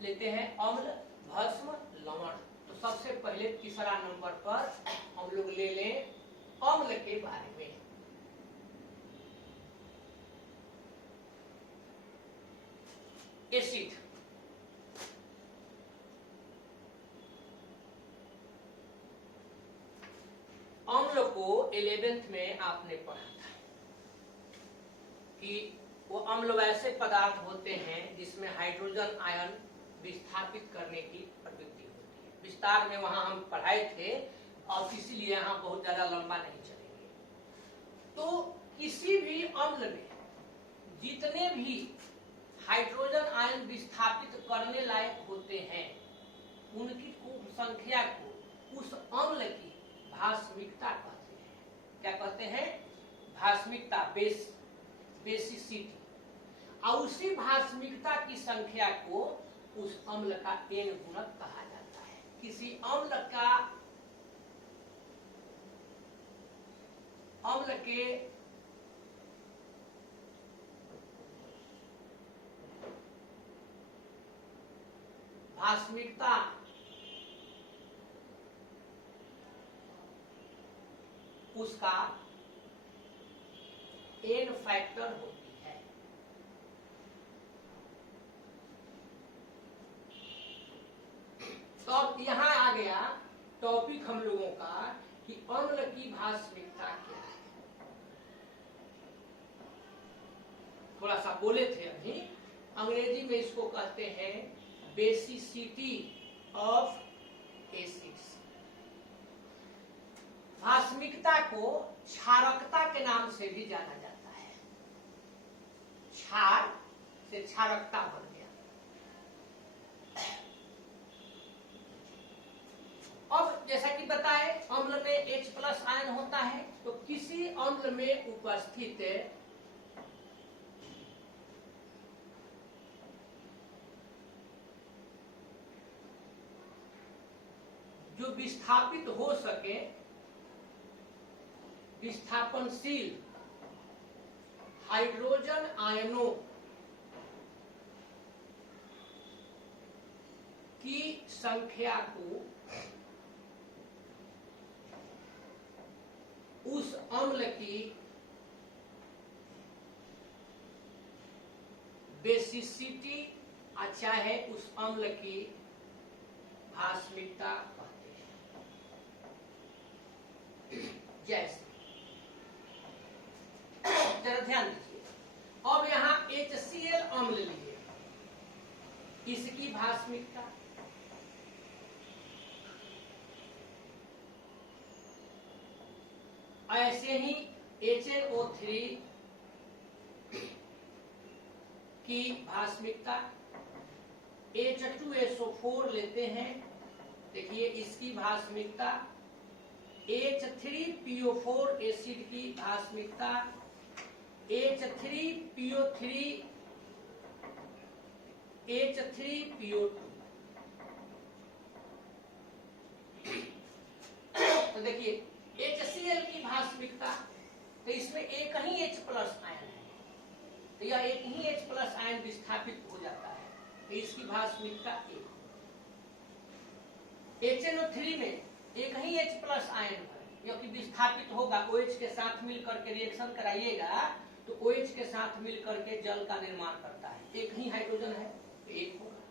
लेते हैं। अम्ल, भस्म, लवण। तो सबसे पहले तीसरा नंबर पर हम लोग ले लें अम्ल के बारे में। एसिड। अम्ल को 11th में आपने पढ़ा था कि वो अम्ल वैसे पदार्थ होते हैं जिसमें हाइड्रोजन आयन विस्थापित करने की प्रवृत्ति होती है। विस्तार में वहां हम पढ़ाए थे और इसीलिए यहाँ बहुत ज्यादा लंबा नहीं चलेंगे। तो किसी भी अम्ल में जितने भी हाइड्रोजन आयन विस्थापित करने लायक होते हैं, उनकी कुल संख्या को उस अम्ल की भास्मिकता कहते हैं। क्या कहते कहते हैं भास्मिकता, बेसिसिटी। और उसी भास्मिकता की संख्या को उस अम्ल का एन गुणक कहा जाता है। किसी अम्ल के भास्मिकता उसका एन फैक्टर होती है। तो अब यहां आ गया टॉपिक हम लोगों का कि अम्ल की भास्मिकता क्या है। थोड़ा सा बोले थे अभी, अंग्रेजी में इसको कहते हैं बेसिसिटी ऑफ एसिड्स। भास्मिकता को क्षारकता के नाम से भी जाना जाता है। क्षार से क्षारकता बन गया। अब जैसा कि बताए अम्ल में H+ आयन होता है, तो किसी अम्ल में उपस्थित जो विस्थापित हो सके, विस्थापनशील हाइड्रोजन आयनों की संख्या को उस अम्ल की बेसिसिटी चाहे उस अम्ल की भास्मिकता कहते हैं। जैसे जरा ध्यान दीजिए, अब यहां HCl अम्ल लिए, इसकी भास्मिकता ऐसे ही HNO3 की भास्मिकता, H2SO4 लेते हैं, देखिए इसकी भास्मिकता, H3PO4 एसिड की भास्मिकता, H3PO2। तो देखिए HCl की भास्मिकता, तो इसमें एक ही H+ आयन है, तो यह एक ही H+ आयन विस्थापित हो जाता है, तो इसकी भास्मिकता 1। HNO3 में एक ही H+ आयन है, क्योंकि विस्थापित होगा, OH के साथ मिलकर के रिएक्शन कराइएगा तो OH के साथ मिलकर के जल का निर्माण करता है, एक ही हाइड्रोजन है, एक होगा।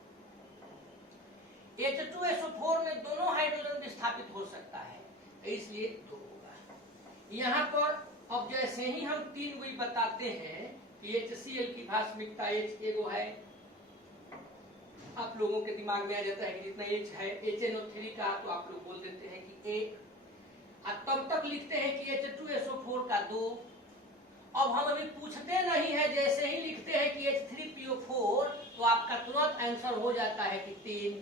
H2SO4 में दोनों हाइड्रोजन विस्थापित हो सकता है, इसलिए 2 होगा। यहाँ पर अब जैसे ही हम 3 वही बताते हैं कि HCl की भास्मिकता H एगो है, आप लोगों के दिमाग में आ जाता है कि जितना H है HNO3 का, तो आप लोग बोल देते हैं कि 1, तब तक लिखते हैं कि H2SO4 का 2। अब हम अभी पूछते नहीं है, जैसे ही लिखते हैं कि H3PO4 तो आपका तुरंत आंसर हो जाता है कि 3,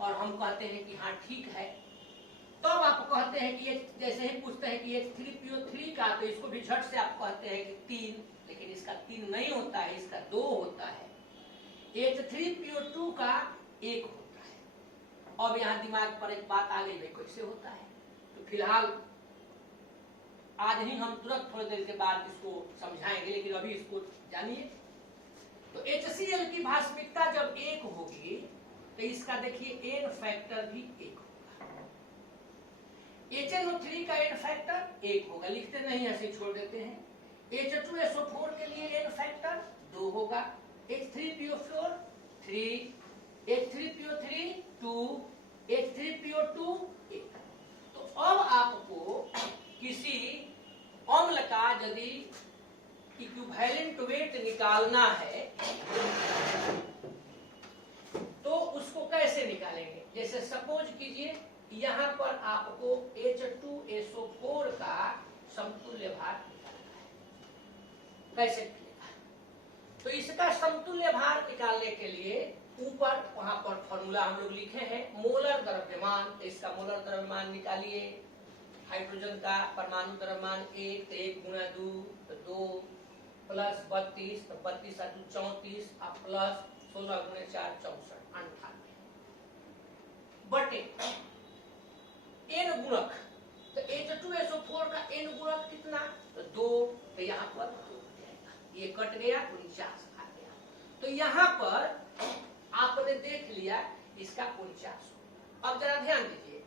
और हम कहते हैं कि हाँ ठीक है। तब तो आप कहते हैं कि जैसे ही पूछते हैं कि H3PO3 का, तो इसको भी झट से आप कहते हैं कि 3, लेकिन इसका 3 नहीं होता है, इसका 2 होता है। H3PO2 का 1 होता है। अब यहाँ दिमाग पर एक बात आ गई, भाई कैसे होता है, तो फिलहाल आज ही हम तुरंत थोड़ी देर के बाद इसको समझाएंगे, लेकिन अभी इसको जानिए। तो HCl की भास्मिकता जब 1 होगी, तो इसका देखिए एन फैक्टर भी 1 होगा। HNO3 का एन फैक्टर 1 होगा, लिखते नहीं ऐसे छोड़ देते हैं। H2SO4 के लिए एन फैक्टर 2 होगा, H3PO4 3, H3PO3 2, H3PO2 1। तो अब आपको किसी अम्ल का यदि इक्विवेलेंट वेट निकालना है तो उसको कैसे निकालेंगे। जैसे सपोज कीजिए यहाँ पर आपको H2SO4 का समतुल्य भार निकालना है, कैसे निकलेगा। तो इसका समतुल्य भार निकालने के लिए ऊपर वहां पर फॉर्मूला हम लोग लिखे हैं, मोलर द्रव्यमान। इसका मोलर द्रव्यमान निकालिए, हाइड्रोजन का परमाणु द्रव्यमान 1, तो 1 गुणा 2 तो 2 प्लस 32 तो 32 और 2 34 और प्लस 16 गुणे 4 64 98 बटे n गुणक, तो H2SO4 का n गुणक कितना, तो 2, तो यहाँ पर 2 हो जाएगा, ये कट गया 49 आ गया। तो यहाँ पर आपने देख लिया इसका 49। अब जरा ध्यान दीजिए,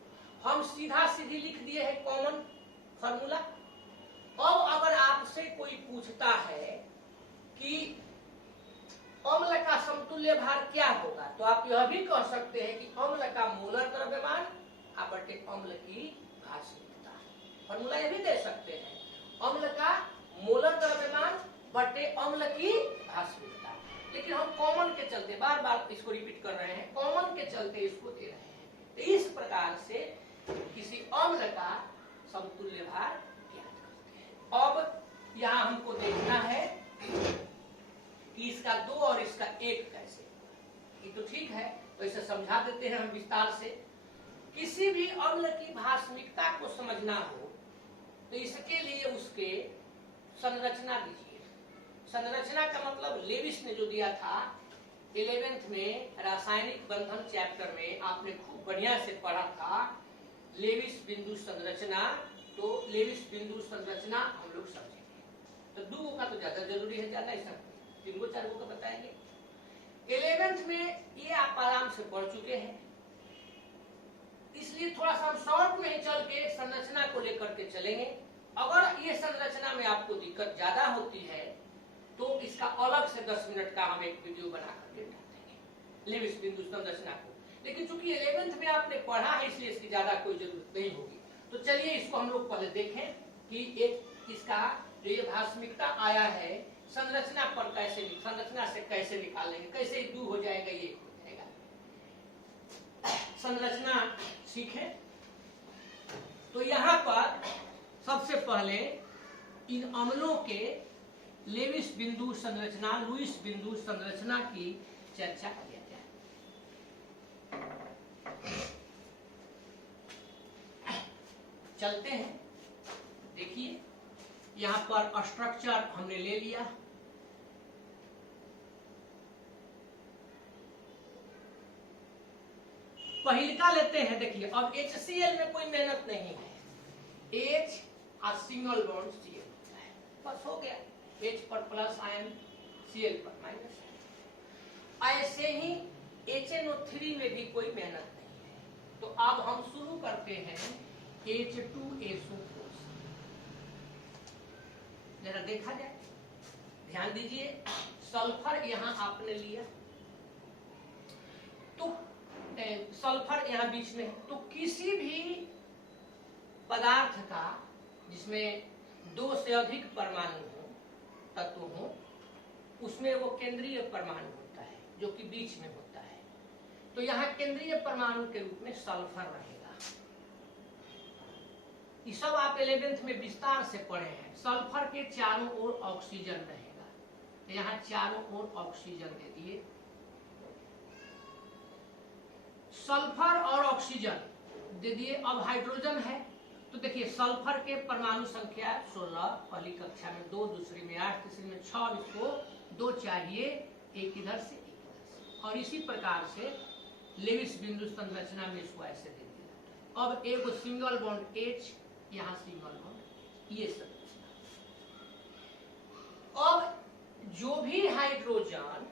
हम सीधा सीधी लिख दिए हैं कॉमन फॉर्मूला। अब अगर आपसे कोई पूछता है कि अम्ल का समतुल्य भार क्या होगा, तो आप यह भी कह सकते हैं कि अम्ल का मोलर द्रव्यमान बटे अम्ल की भास्मिकता। फॉर्मूला ये भी दे सकते हैं, अम्ल का मोलर द्रव्यमान बटे अम्ल की भास्मिकता। लेकिन हम कॉमन के चलते बार बार इसको रिपीट कर रहे हैं, कॉमन के चलते इसको दे रहे हैं। तो इस प्रकार से किसी अम्ल का समतुल्य भार ज्ञात करते हैं। अब यहाँ हमको देखना है कि इसका 2 और इसका 1 कैसे, ये तो ठीक है, तो इसे समझा देते हैं हम विस्तार से। किसी भी अम्ल की भास्मिकता को समझना हो तो इसके लिए उसके संरचना दीजिए। संरचना का मतलब लेविस ने जो दिया था 11th में रासायनिक बंधन चैप्टर में, आपने खूब बढ़िया से पढ़ा था लेविस बिंदु संरचना। तो लेविस बिंदु संरचना हम लोग समझेंगे। तो 2 का तो ज्यादा जरूरी है, ज्यादा ऐसा 3 4 का बताएंगे। 11th में ये आप आराम से पढ़ चुके हैं, इसलिए थोड़ा सा हम शॉर्ट में ही चल के संरचना को लेकर के चलेंगे। अगर ये संरचना में आपको दिक्कत ज्यादा होती है तो इसका अलग से 10 मिनट का हम एक वीडियो बना करके डाल देंगे लेविस बिंदु संरचना को। लेकिन चूंकि 11th में आपने पढ़ा है इसलिए इसकी ज्यादा कोई जरूरत नहीं होगी। तो चलिए इसको हम लोग पहले देखें कि एक इसका जो ये भास्मिकता आया है संरचना पर कैसे, संरचना से कैसे निकालेंगे, कैसे 2 हो जाएगा, ये हो जाएगा। संरचना सीखें। तो यहाँ पर सबसे पहले इन अम्लों के लेविस बिंदु संरचना, लुईस बिंदु संरचना की चर्चा किया जाए। चलते हैं, देखिए यहाँ पर स्ट्रक्चर हमने ले लिया। पहिलका लेते हैं, देखिए अब HCl में कोई मेहनत नहीं है, H और सिंगल बॉन्ड Cl होता है, बस हो गया। H पर प्लस आयन, Cl पर माइनस। ऐसे ही HNO3 में भी कोई मेहनत नहीं है। तो अब हम शुरू करते हैं H2SO4। जरा देखा जाए, ध्यान दीजिए, सल्फर यहां आपने लिया तो सल्फर यहां बीच में, तो किसी भी पदार्थ का जिसमें 2 से अधिक परमाणु हो, तत्व हो, उसमें वो केंद्रीय परमाणु होता है जो कि बीच में होता है। तो यहाँ केंद्रीय परमाणु के रूप में सल्फर रहेगा। ये सब आप 11th में विस्तार से पढ़े हैं। सल्फर के चारों ओर ऑक्सीजन रहेगा, यहाँ चारों ओर ऑक्सीजन दे दिए। सल्फर और ऑक्सीजन दे दिए। अब हाइड्रोजन है, तो देखिए सल्फर के परमाणु संख्या 16, पहली कक्षा में 2, दूसरी में 8, तीसरी में 6, इसको 2 चाहिए, एक इधर से एक इधर से। और इसी प्रकार से लेविस बिंदु संरचना में इसको ऐसे दे दिया। अब एक सिंगल बॉन्ड H, यहाँ सिंगल बॉन्ड, ये सब। अब जो भी हाइड्रोजन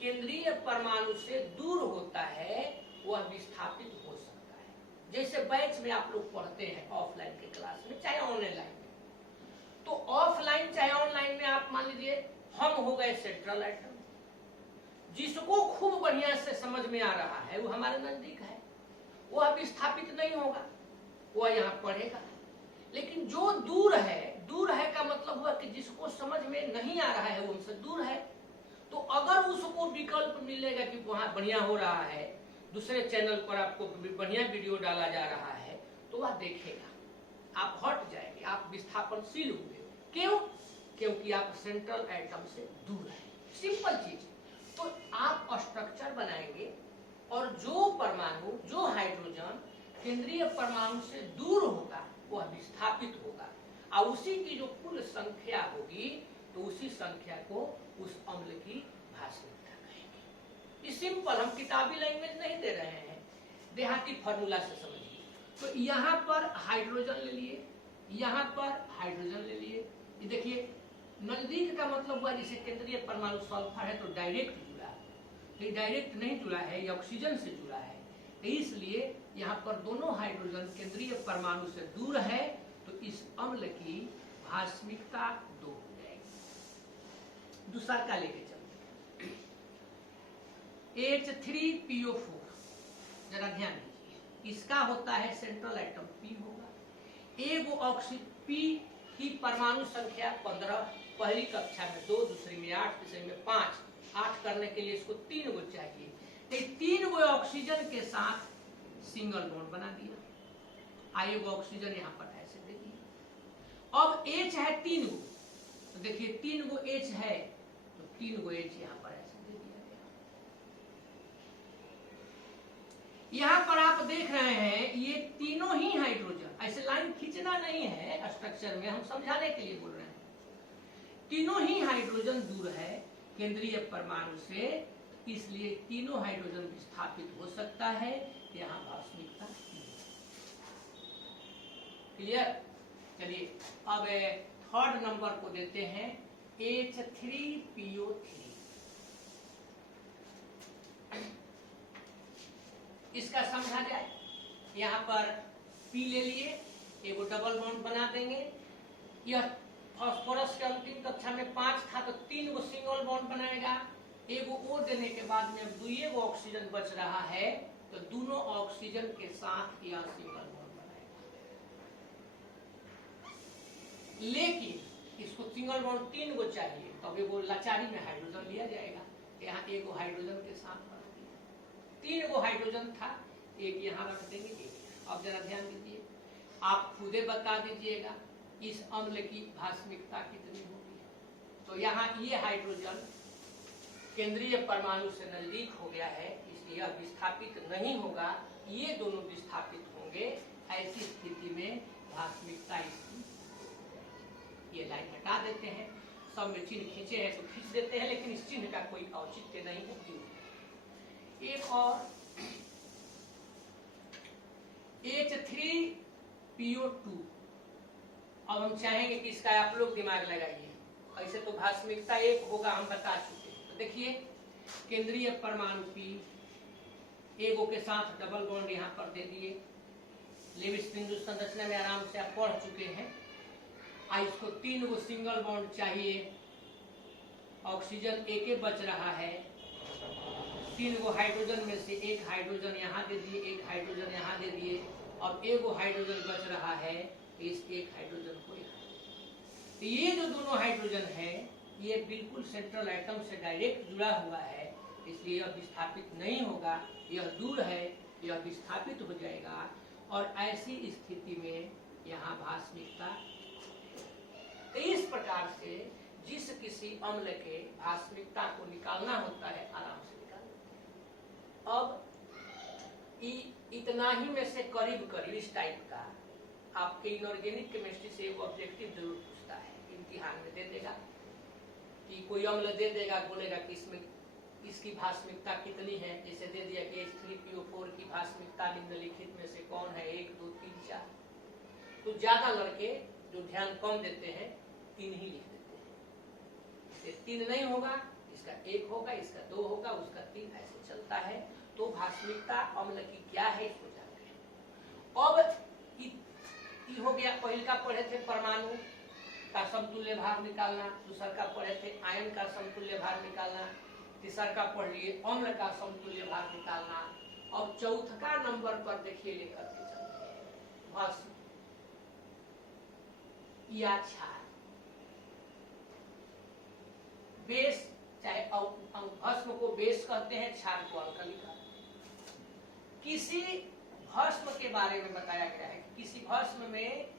केंद्रीय परमाणु से दूर होता है वह विस्थापित हो सकता है। जैसे बैच में आप लोग पढ़ते हैं ऑफलाइन के क्लास में चाहे ऑनलाइन में, तो ऑफलाइन चाहे ऑनलाइन में आप मान लीजिए हम हो गए सेंट्रल एटम, जिसको खूब बढ़िया से समझ में आ रहा है वो हमारे नजदीक है, वह विस्थापित नहीं होगा, वह यहाँ पढ़ेगा। लेकिन जो दूर है, दूर है का मतलब हुआ कि जिसको समझ में नहीं आ रहा है वो हमसे दूर है, तो अगर उसको विकल्प मिलेगा कि वहां बढ़िया हो रहा है, दूसरे चैनल पर आपको बढ़िया वीडियो डाला जा रहा है, तो वह देखेगा, आप हट जाएंगे, आप विस्थापनशील होंगे। क्यों? क्योंकि आप सेंट्रल एटम से दूर है। सिंपल चीज। तो आप स्ट्रक्चर बनाएंगे और जो परमाणु, जो हाइड्रोजन केंद्रीय परमाणु से दूर होगा वह विस्थापित होगा और उसी की जो कुल संख्या होगी तो उसी संख्या को उस अम्ल की भास्मिकता कहेंगे। ये सिंपल, हम किताबी लैंग्वेज नहीं दे रहे हैं, देहाती फॉर्मूला से समझिए। तो यहाँ पर हाइड्रोजन ले लिए, यहाँ पर हाइड्रोजन ले लिए। ये देखिए नजदीक का मतलब हुआ जैसे केंद्रीय परमाणु सल्फर है तो डायरेक्ट जुड़ा, ये डायरेक्ट नहीं जुड़ा है, ये ऑक्सीजन से जुड़ा है, तो इसलिए यहाँ पर दोनों हाइड्रोजन केंद्रीय परमाणु से दूर है, तो इस अम्ल की भास्मिकता 2 हो जाएगी। दूसरा का लेके चलते हैं, H3PO4, जरा ध्यान दीजिए, इसका होता है सेंट्रल एटम P होगा, एगो ऑक्सीजन P की परमाणु संख्या 15, पहली कक्षा में 2, दूसरी में 8, तीसरी में 5, 8 करने के लिए इसको 3 गो चाहिए, तो 3 गो ऑक्सीजन के साथ सिंगल बॉन्ड बना दिया, आइए वो ऑक्सीजन यहाँ पर ऐसे दे दिया। अब H है 3 गो, तो देखिए 3 गो H है तो 3 गो H यहाँ पर ऐसे दे दिया गया। यहाँ पर आप देख रहे हैं ये तीनों ही हाइड्रोजन, ऐसे लाइन खींचना नहीं है स्ट्रक्चर में, हम समझाने के लिए बोल रहे हैं, तीनों ही हाइड्रोजन दूर है केंद्रीय परमाणु से, इसलिए तीनों हाइड्रोजन विस्थापित हो सकता है, यहाँ भास्मिकता। क्लियर? चलिए अब थर्ड नंबर को देते हैं H3PO3। इसका समझा जाए, यहाँ पर P ले लिए, एगो डबल बॉन्ड बना देंगे, यह फास्फोरस के अंतिम कक्षा में 5 था तो 3 गो सिंगल बॉन्ड बनाएगा, एगो O देने के बाद में अब 2 गो ऑक्सीजन बच रहा है, तो दोनों ऑक्सीजन के साथ यह सिंगल बॉन्ड बनाएगा। लेकिन इसको सिंगल बॉन्ड 3 गो चाहिए, तो अब एगो लाचारी में हाइड्रोजन लिया जाएगा, यहाँ एगो हाइड्रोजन के साथ 3 गो हाइड्रोजन था, एक यहाँ रख देंगे, एक। अब जरा ध्यान दीजिए, आप खुदे बता दीजिएगा इस अम्ल की भास्मिकता कितनी होगी। तो यहाँ ये हाइड्रोजन केंद्रीय परमाणु से नजदीक हो गया है, इसलिए यह विस्थापित नहीं होगा, ये दोनों विस्थापित होंगे, ऐसी स्थिति में भास्मिकता इसकी, ये लाइन हटा देते हैं, सब में चिन्ह खींचे हैं तो खींच देते हैं, लेकिन इस चिन्ह का कोई औचित्य नहीं है। एक और H3PO2, अब हम चाहेंगे कि इसका आप लोग दिमाग लगाइए, ऐसे तो भास्मिकता 1 होगा, हम बता चुके। तो देखिए केंद्रीय परमाणु P, एगो के साथ डबल बॉन्ड यहाँ पर दे दिए, लेविस बिंदु संरचना में आराम से आप पढ़ चुके हैं। इसको 3 गो सिंगल बॉन्ड चाहिए, ऑक्सीजन एक बच रहा है, 3 गो हाइड्रोजन में से एक हाइड्रोजन यहाँ दे दिए, एक हाइड्रोजन यहाँ दे दिए, अब एगो हाइड्रोजन बच रहा है, इस एक हाइड्रोजन को तो ये जो दोनों हाइड्रोजन है ये बिल्कुल सेंट्रल एटम से डायरेक्ट जुड़ा हुआ है, इसलिए यह विस्थापित नहीं होगा, यह दूर है, यह विस्थापित हो जाएगा, और ऐसी स्थिति में यहाँ भास्मिकता। तो इस प्रकार से जिस किसी अम्ल के भास्मिकता को निकालना होता है आराम से निकाल। अब इतना ही में से करीब करीब इस टाइप का आपके इनऑर्गेनिक केमिस्ट्री से एक ऑब्जेक्टिव जरूर पूछता है, इम्तिहान में दे देगा कि कोई अम्ल दे देगा, बोलेगा कि इसमें इसकी भास्मिकता कितनी है, जैसे दे दिया कि H3PO4 की भास्मिकता निम्नलिखित में से कौन है, 1 2 3 4। तो ज्यादा लड़के जो ध्यान कम देते हैं 3 ही लिख देते हैं, इसे 3 नहीं होगा, इसका 1 होगा, इसका 2 होगा, उसका 3, ऐसे चलता है। तो भास्मिकता अम्ल की क्या है इसको जानते हैं। अब हो गया, पहले का पढ़े थे परमाणु का समतुल्य भार निकालना, दूसरा का पढ़े थे आयन का समतुल्य भार निकालना, तीसरा का पढ़ लिए अम्ल का समतुल्य भार निकालना। अब चौथा नंबर पर देखिए लेकर के चलते हैं भस्म या क्षार। बेस, चाहे भस्म को बेस कहते हैं, क्षार को अल्कली कहते हैं। किसी भस्म के बारे में बताया गया है कि किसी भस्म में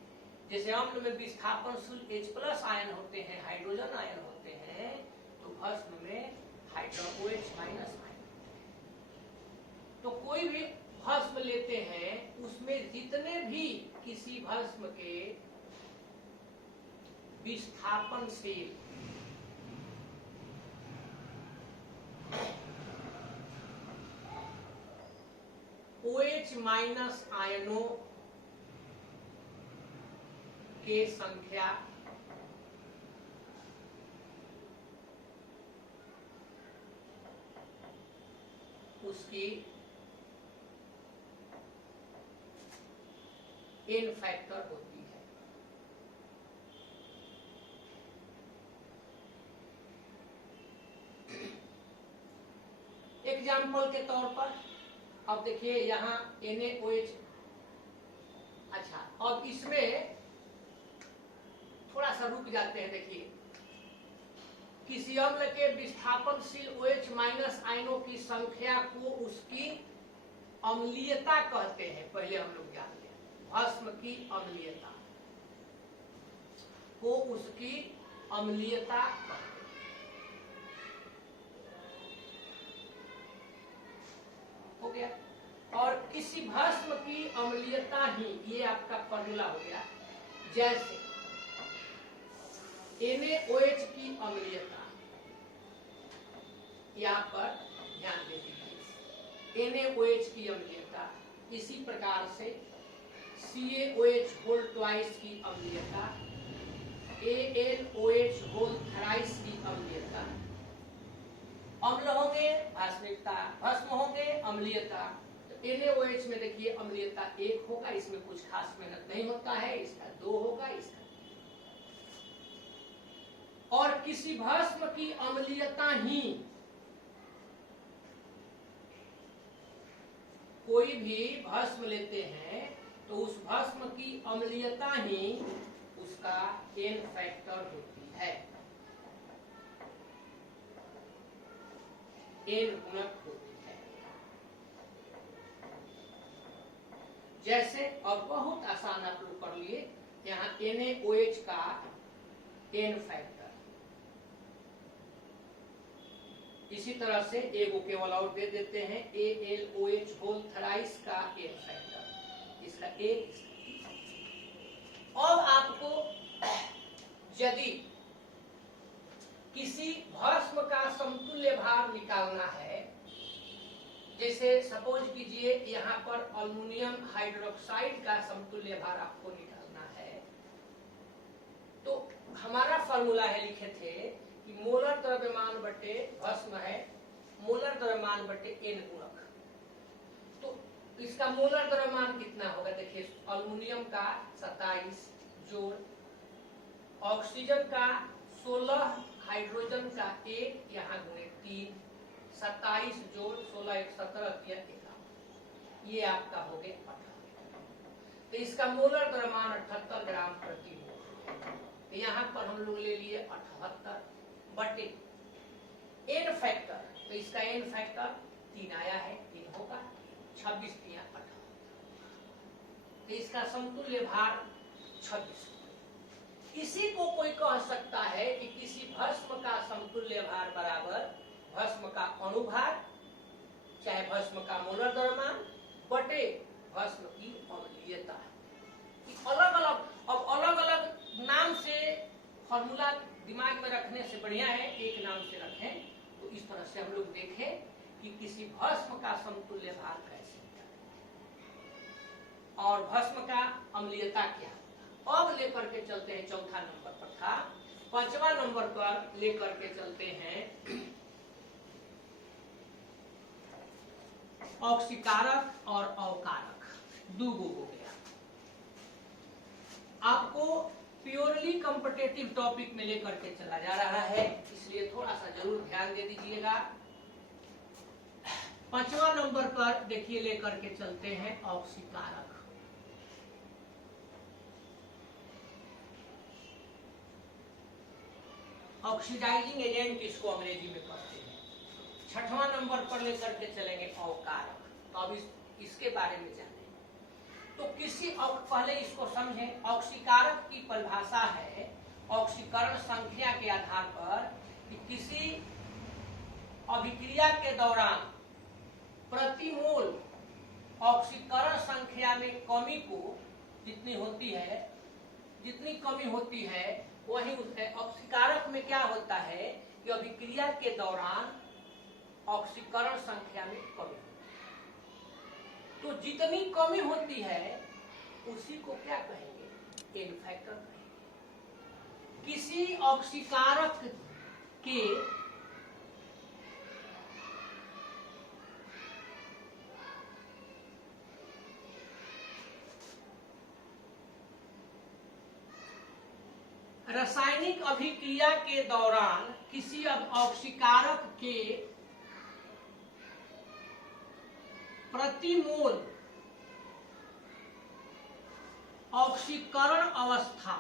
जैसे अम्ल में विस्थापनशील H+ आयन होते हैं, हाइड्रोजन आयन होते हैं, तो भस्म में OH- आयन। तो कोई भी भस्म लेते हैं उसमें जितने भी किसी भस्म के विस्थापनशील OH माइनस आयनों के संख्या उसकी n फैक्टर होती है। एग्जाम्पल के तौर पर अब देखिए यहाँ NaOH, अच्छा अब इसमें थोड़ा सा रुक जाते हैं। देखिए किसी अम्ल के विस्थापनशील OH माइनस आयनों की संख्या को उसकी अम्लीयता कहते हैं। पहले हम लोग जान लें, भस्म की अम्लीयता को उसकी अम्लीयता कहते हैं। हो गया। और किसी भस्म की अम्लीयता ही, ये आपका फॉर्मूला हो गया। जैसे NaOH की अम्लीयता, यहाँ पर ध्यान दे दीजिए, NaOH की अम्लीयता, इसी प्रकार से CaOH होल ट्वाइस की अम्लीयता, AlOH होल थ्राइस की अम्लीयता। अम्ल होंगे भास्मिकता, भस्म होंगे अम्लीयता। तो NaOH में देखिए अम्लीयता 1 होगा, इसमें कुछ खास मेहनत नहीं होता है, इसका 2 होगा, इसका। और किसी भस्म की अम्लीयता ही, कोई भी भस्म लेते हैं तो उस भस्म की अम्लीयता ही उसका n फैक्टर होती है, n गुणक होती है। जैसे अब बहुत आसान आप लोग कर लिए, यहाँ NaOH का n फैक्टर, इसी तरह से एगो केवल और दे देते हैं, AlOH होल थ्राइस का n फैक्टर, इसका 1। अब आपको यदि किसी भस्म का समतुल्य भार निकालना है, जैसे सपोज कीजिए यहाँ पर अल्युमिनियम हाइड्रोक्साइड का समतुल्य भार आपको निकालना है, तो हमारा फॉर्मूला है, लिखे थे कि मोलर द्रव्यमान बटे भस्म है मोलर द्रव्यमान बटे n गुणक। तो इसका मोलर द्रव्यमान कितना होगा? देखिए अल्युमिनियम का 27 जोड़ ऑक्सीजन का 16, हाइड्रोजन का 1, यहाँ गुणे 3, 27 जोड़ 16 1 17 दिया 11, ये आपका हो गया 18। तो इसका मोलर द्रव्यमान 78 ग्राम प्रति मोल। यहाँ पर हम लोग ले लिए 78 बटे n फैक्टर, तो इसका n फैक्टर 3 आया है, 3 होगा 26 3 18, तो इसका समतुल्य भार 26। इसी को कोई कह सकता है कि किसी भस्म का समतुल्य भार बराबर भस्म का अणुभार, चाहे भस्म का मोलर द्रव्यमान बटे भस्म की अम्लीयता। अलग अलग, अब अलग अलग नाम से फॉर्मूला दिमाग में रखने से बढ़िया है एक नाम से रखें। तो इस तरह से हम लोग देखें कि किसी भस्म का समतुल्य भार कैसे और भस्म का अम्लीयता क्या। अब लेकर के चलते हैं, चौथा नंबर पर था, 5वां नंबर पर लेकर के चलते हैं ऑक्सीकारक और अवकारक। दो गो हो गया। आपको प्योरली कॉम्पिटिटिव टॉपिक में लेकर के चला जा रहा है, इसलिए थोड़ा सा जरूर ध्यान दे दीजिएगा। 5वां नंबर पर देखिए लेकर के चलते हैं ऑक्सीकारक। ऑक्सीडाइजिंग एजेंट इसको अंग्रेजी में कहते हैं। 6वां नंबर पर लेकर के चलेंगे अवकारक। तो अब इसके बारे में जाने। तो किसी पहले इसको समझें। ऑक्सीकारक की परिभाषा है ऑक्सीकरण संख्या के आधार पर कि किसी अभिक्रिया के दौरान प्रति मोल ऑक्सीकरण संख्या में कमी को जितनी होती है, जितनी कमी होती है वही ऑक्सीकारक में क्या होता है कि अभिक्रिया के दौरान ऑक्सीकरण संख्या में कमी होती है। तो जितनी कमी होती है उसी को क्या कहेंगे? एन फैक्टर कहेंगे। किसी ऑक्सीकारक के रासायनिक अभिक्रिया के दौरान किसी ऑक्सीकारक के प्रति मोल ऑक्सीकरण अवस्था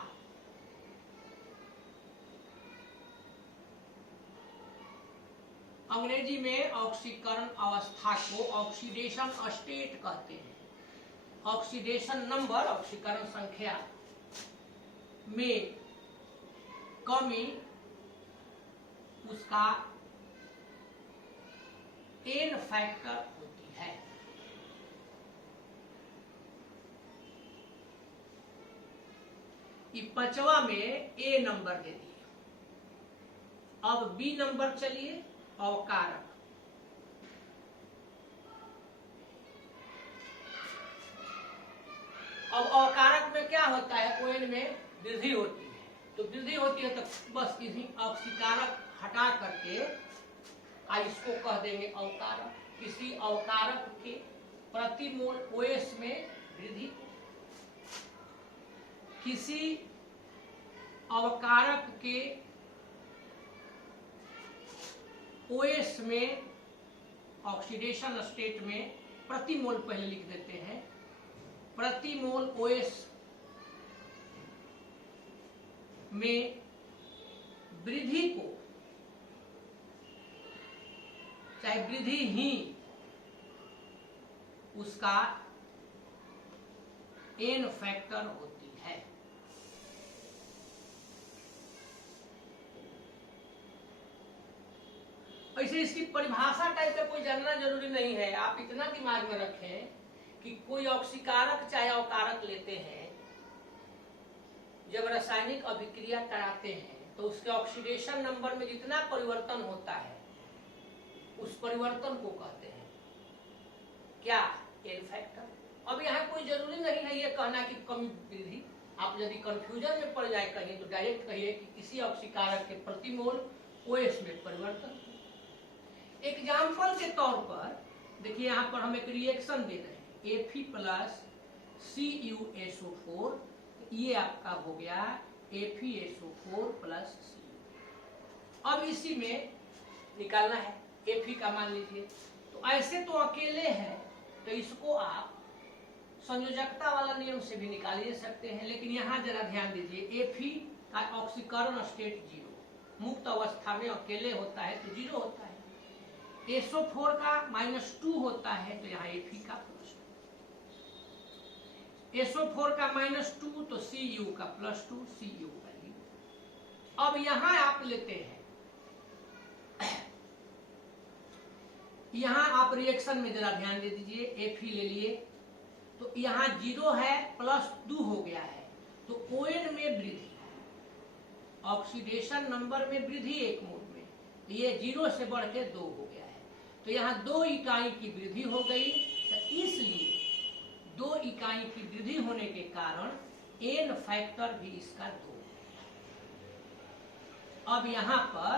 अंग्रेजी में ऑक्सीकरण अवस्था को ऑक्सीडेशन स्टेट कहते हैं। ऑक्सीडेशन नंबर, ऑक्सीकरण संख्या में कमी उसका एन फैक्टर होती है। ये पांचवा में ए नंबर दे दिए। अब बी नंबर चलिए, अवकारक। अब अवकारक में क्या होता है? ओएन में वृद्धि होती है। तो वृद्धि होती है तो बस इसी ऑक्सीकारक हटा करके इसको कह देंगे अवकारक। किसी अवकारक के प्रति मोल ओएस में वृद्धि, किसी अवकारक के ओएस में ऑक्सीडेशन स्टेट में प्रति मोल पहले लिख देते हैं, प्रति मोल ओएस में वृद्धि को, चाहे वृद्धि ही उसका एन फैक्टर होती है। ऐसे इसकी परिभाषा टाइप का कोई जानना जरूरी नहीं है। आप इतना दिमाग में रखें कि कोई ऑक्सीकारक चाहे अवकारक लेते हैं, जब रासायनिक अभिक्रिया कराते हैं तो उसके ऑक्सीडेशन नंबर में जितना परिवर्तन होता है उस परिवर्तन को कहते हैं क्या? N factor. अब यहाँ कोई जरूरी नहीं है ये कहना कि कमी वृद्धि। आप यदि कंफ्यूजन में पड़ जाए कहीं तो डायरेक्ट कहिए कि किसी ऑक्सीकारक के प्रति मोल ओएस में परिवर्तन। एग्जाम्पल के तौर पर देखिए, यहाँ पर हम एक रिएक्शन दे रहे हैं, Fe प्लस CuSO4, ये आपका हो गया FeSO4 प्लस Cu। अब इसी में निकालना है Fe का, मान लीजिए तो ऐसे तो अकेले है तो इसको आप संयोजकता वाला नियम से भी निकाल ले सकते हैं। लेकिन यहाँ जरा ध्यान दीजिए, Fe का ऑक्सीकरण स्टेट 0, मुक्त अवस्था में अकेले होता है तो 0 होता है। SO4 का -2 होता है तो यहाँ Fe का +2, SO4 का -2 तो Cu का +2, Cu वैल्यू। अब यहाँ आप लेते हैं, यहाँ आप रिएक्शन में जरा ध्यान दे दीजिए, Fe ले लिए तो यहाँ 0 है, +2 हो गया है तो ON में वृद्धि, ऑक्सीडेशन नंबर में वृद्धि एक मोल में, तो ये 0 से बढ़ के 2 हो गया है तो यहाँ 2 इकाई की वृद्धि हो गई। तो इसलिए 2 इकाई की वृद्धि होने के कारण एन फैक्टर भी इसका 2। अब यहाँ पर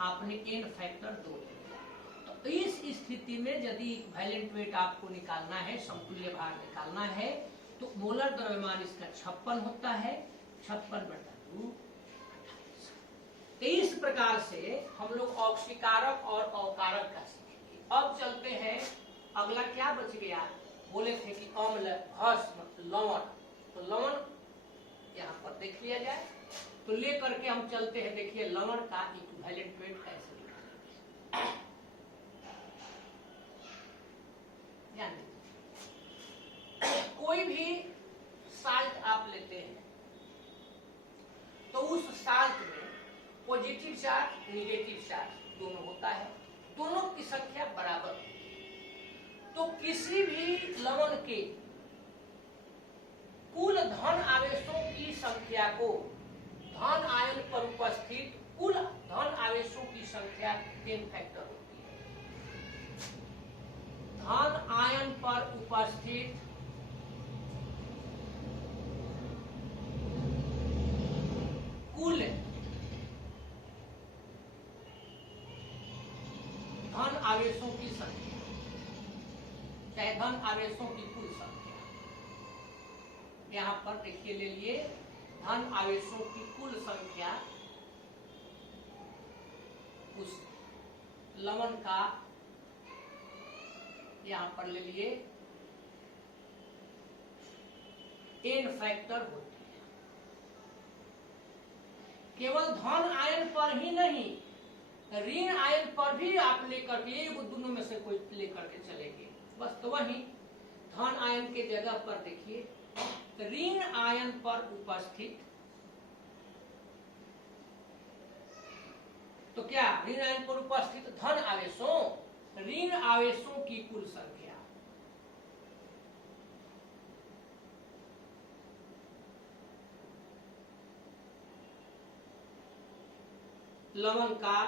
आपने एन फैक्टर 2 ले लिया। तो इस स्थिति में यदि वैलेंट वेट आपको निकालना है, समतुल्य भार निकालना है, तो मोलर द्रव्यमान इसका 56 होता है, 56/2। तो इस प्रकार से हम लोग ऑक्सीकारक और अवकारक का सीखेंगे। अब चलते हैं, अगला क्या बच गया? बोले थे कि अम्ल, भस्म, लवण। तो लवण यहाँ पर देख लिया जाए तो ले करके हम चलते हैं। देखिए लवण का इक्विवेलेंट वेट कैसे निकालेंगे, ध्यान दीजिए। कोई भी साल्ट आप लेते हैं तो उस साल्ट में पॉजिटिव चार्ज, निगेटिव चार्ज दोनों होता है, दोनों की संख्या बराबर होती है। तो किसी भी लवण के कुल धन आवेशों की संख्या को धन आयन पर उपस्थित कुल धन आवेशों की संख्या 10 फैक्टर होती है। धन आयन पर उपस्थित कुल धन आवेशों की संख्या, चाहे धन आवेशों की कुल संख्या, यहां पर देखिए ले लिए धन आवेशों की कुल संख्या उस लवण का यहां पर ले लिए n फैक्टर होती है। केवल धन आयन पर ही नहीं, ऋण आयन पर भी आप लेकर के एक दोनों में से कोई लेकर के चलेंगे। बस तो वही धन आयन के जगह पर देखिए ऋण आयन पर उपस्थित, तो क्या ऋण आयन पर उपस्थित धन आवेशों, ऋण आवेशों की कुल संख्या, लवण का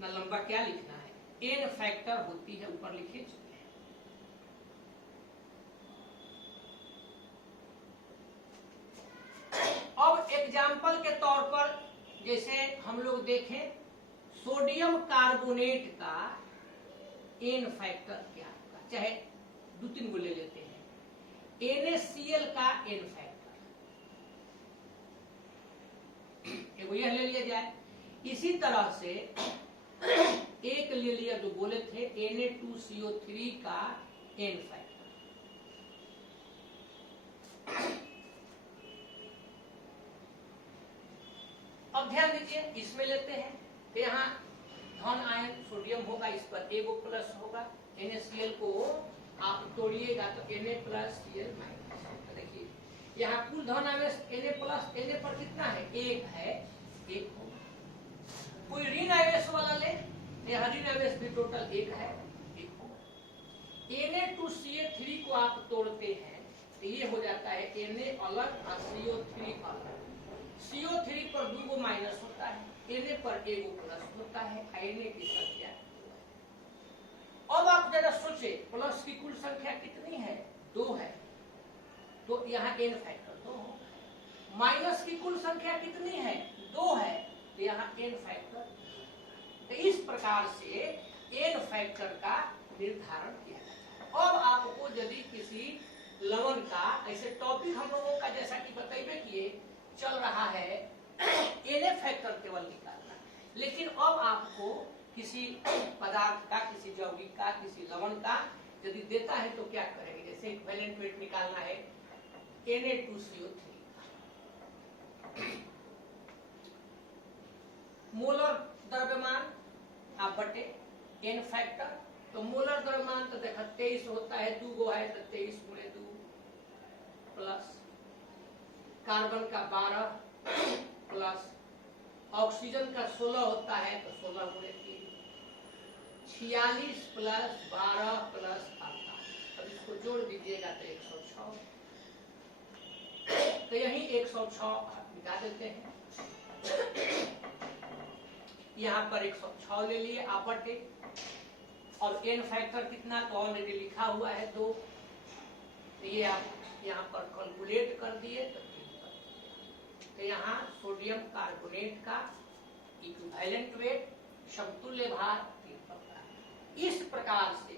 ना लंबा क्या लिखना है, n फैक्टर होती है, ऊपर लिखे चुके हैं। अब एग्जाम्पल के तौर पर जैसे हम लोग देखें सोडियम कार्बोनेट का n फैक्टर क्या होगा, चाहे 2-3 को ले लेते हैं। NaCl का n फैक्टर एगो यह ले लिया जाए। इसी तरह से एक ले लिया जो बोले थे Na2CO3 का n फैक्टर। अब ध्यान दीजिए इसमें लेते हैं तो यहाँ धन आयन सोडियम होगा, इस पर एगो प्लस होगा, NaCl को आप तोड़िएगा तो Na+Cl-। देखिए यहाँ कुल धन आवेश Na+ Na पर कितना है, 1 है, 1 होगा। कोई ऋण आवेश वाला ले, यहाँ ऋण आवेश भी टोटल 1 है, 1 होगा। Na2CO3 को आप तोड़ते हैं तो ये हो जाता है Na अलग और CO3 अलग। CO3 पर 2 माइनस होता है, Na पर 1 प्लस होता है, Na की संख्या। अब आप जरा सोचे प्लस की कुल संख्या कितनी है, 2 है, तो यहाँ n फैक्टर 2 होगा। माइनस की कुल संख्या कितनी है, 2 है, तो यहाँ n फैक्टर। तो इस प्रकार से n फैक्टर का निर्धारण किया जाता है। अब आपको यदि किसी लवण का ऐसे टॉपिक हम लोगों का जैसा कि बतेबे किए चल रहा है Na फैक्टर केवल निकालना, लेकिन अब आपको किसी पदार्थ का, किसी यौगिक का, किसी लवण का यदि देता है तो क्या करेंगे, जैसे इक्विवेलेंट वेट निकालना है Na2CO3, मोलर द्रव्यमान आप बटे n फैक्टर, तो मोलर द्रव्यमान तो देखा 23 होता है, 2 गो है तो 23 गुणे 2 प्लस कार्बन का 12 प्लस ऑक्सीजन का 16 होता है तो 16 गुणे 3 46 प्लस 12 प्लस 48। अब इसको जोड़ दीजिएगा तो 106, तो यही 106 निकाल देते हैं। यहाँ पर 106 ले लिए आप बटे, और n फैक्टर कितना तो ऑलरेडी लिखा हुआ है 2, तो ये आप यहाँ पर कैलकुलेट कर दिए तो यहाँ सोडियम कार्बोनेट का इक्विवेलेंट वेट, समतुल्य भार 3 पड़ता है। इस प्रकार से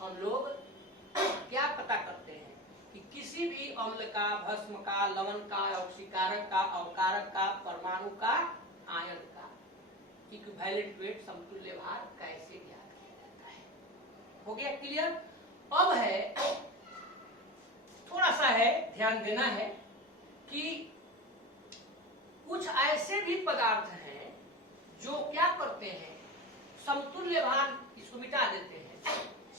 हम लोग क्या पता करते हैं कि किसी भी अम्ल का, भस्म का, लवण का, ऑक्सीकारक का, अवकारक का, परमाणु का, आयन का इक्विवेलेंट वेट, समतुल्य भार कैसे ज्ञात किया जाता है। हो गया क्लियर। अब है थोड़ा सा है ध्यान देना है कि कुछ ऐसे भी पदार्थ हैं जो क्या करते हैं, समतुल्य भार, इसको मिटा देते हैं,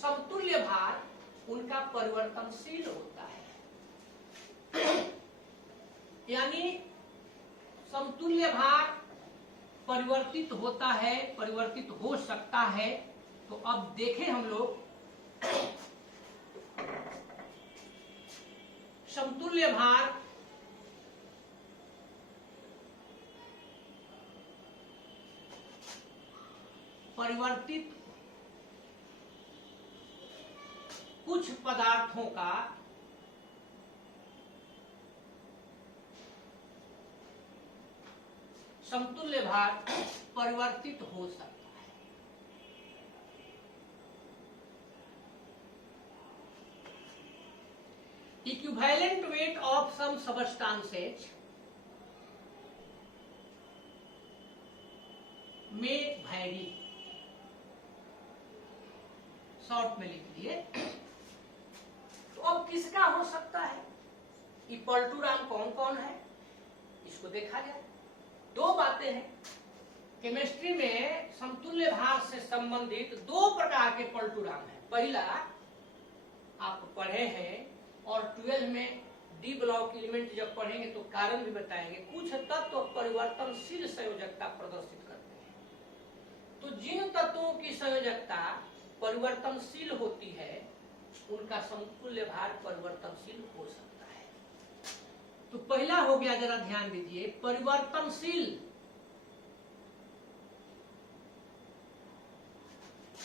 समतुल्य भार उनका परिवर्तनशील होता है, यानी समतुल्य भार परिवर्तित होता है, परिवर्तित हो सकता है। तो अब देखें हम लोग समतुल्य भार परिवर्तित कुछ पदार्थों का समतुल्य भार परिवर्तित हो सकता है। Equivalent weight of some substances में वैरी, शॉर्ट में लिख दिए। तो अब किसका हो सकता है? ये पलटूराम कौन कौन है इसको देखा जाए। दो बातें हैं केमिस्ट्री में, समतुल्य भार से संबंधित दो प्रकार के पलटूराम है। पहला आप पढ़े हैं और 12 में डी ब्लॉक एलिमेंट जब पढ़ेंगे तो कारण भी बताएंगे। कुछ तत्व परिवर्तनशील संयोजकता प्रदर्शित करते हैं। तो जिन तत्वों की संयोजकता परिवर्तनशील होती है उनका समतुल्य भार परिवर्तनशील हो सकता है। तो पहला हो गया, जरा ध्यान दीजिए, परिवर्तनशील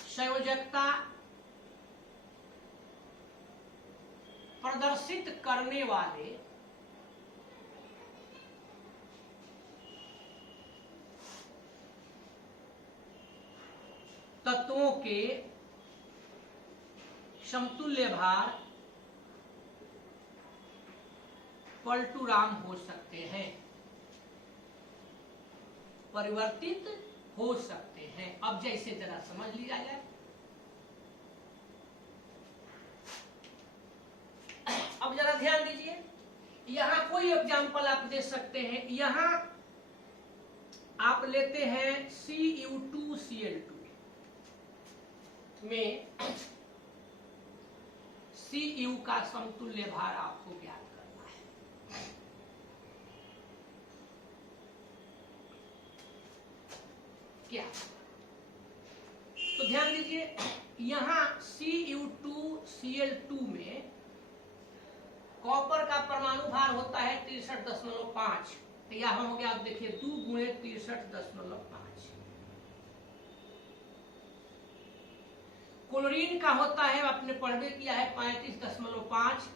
संयोजकता प्रदर्शित करने वाले तत्वों के समतुल्य भार पलटूराम हो सकते हैं, परिवर्तित हो सकते हैं। अब जैसे जरा समझ लिया जाए। अब जरा ध्यान दीजिए, यहां कोई एग्जांपल आप दे सकते हैं। यहां आप लेते हैं CU2Cl2 में Cu का समतुल्य भार आपको ज्ञात करना है। क्या? तो ध्यान दीजिए, यहां CU2Cl2 में कॉपर का परमाणु भार होता है 63.5। तो यहां हो गया, आप देखिए 2 गुणे 63.5। क्लोरीन का होता है, आपने पढ़वे किया है 35.5।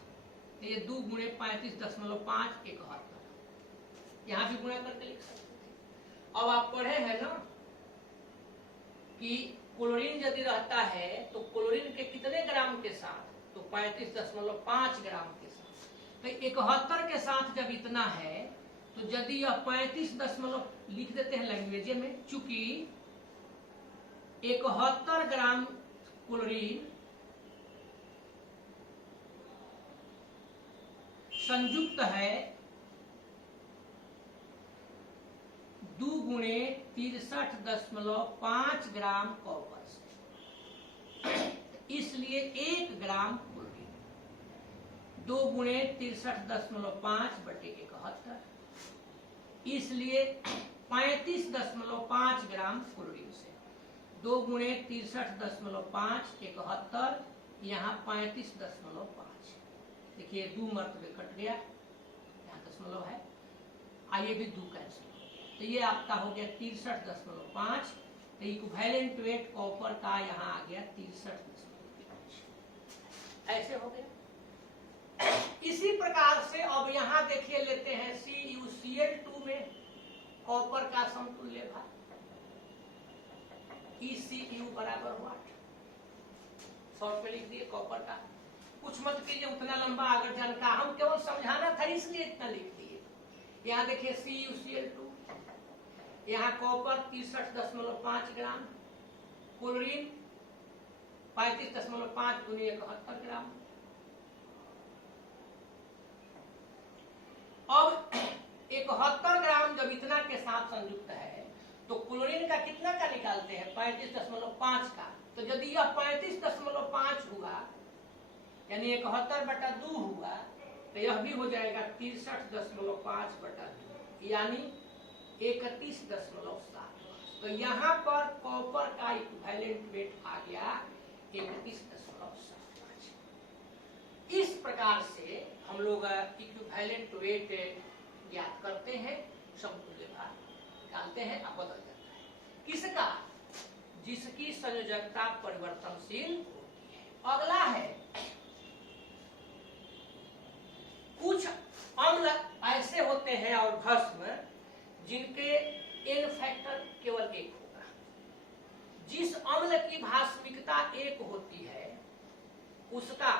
तो ये 2 गुणे 35.5 71। यहां भी गुणा करके लिख सकते थे। अब आप पढ़े हैं ना कि क्लोरीन यदि रहता है तो क्लोरीन के कितने ग्राम के साथ? तो 35.5 ग्राम के साथ। तो 71 के साथ जब इतना है तो यदि यह 35 लिख देते हैं लैंग्वेज में, चूंकि 71 ग्राम क्लोरीन संयुक्त है 2 गुणे 63.5 ग्राम कॉपर से, इसलिए 1 ग्राम क्लोरीन 2 गुणे 63.5 बटे 71, इसलिए 35.5 ग्राम क्लोरीन से 2 गुणे 63.5 71, यहाँ 35.5। देखिए 2 मर्तबे कट गया, यहाँ दशमलव है, आइए भी 2 कैंसिल हो गया। तो ये आपका हो गया 63.5। तो इक्विवेलेंट वेट कॉपर का यहाँ आ गया 63.5। ऐसे हो गया। इसी प्रकार से अब यहाँ देखिए लेते हैं CuCl2 में कॉपर का समतुल्य भार ECU बराबर हुआ 8। शॉर्ट में लिख दिए कॉपर का। कुछ मत कीजिए, उतना लंबा अगर जानकार, हम केवल समझाना था इसलिए इतना लिख दिए। यहाँ देखिए CuCl2, यहाँ कॉपर 63.5 ग्राम, क्लोरीन 35.5 गुने 71 ग्राम। अब 71 ग्राम जब इतना के साथ संयुक्त है तो क्लोरीन का कितना का निकालते हैं? 35.5 का। तो यदि यह 35.5 हुआ यानी 71/2 हुआ तो यह भी हो जाएगा 63.5/2 यानी 31.7। तो यहाँ पर कॉपर का इक्विवेलेंट वेट आ गया 31.7। इस प्रकार से हम लोग इक्विवेलेंट वेट ज्ञात करते हैं, समतुल्य भार निकालते हैं, अब बदल जाता है किसका, जिसकी संयोजकता परिवर्तनशील होती है। अगला है कुछ अम्ल ऐसे होते हैं और भस्म जिनके एन फैक्टर केवल 1 होगा। जिस अम्ल की भास्मिकता 1 होती है उसका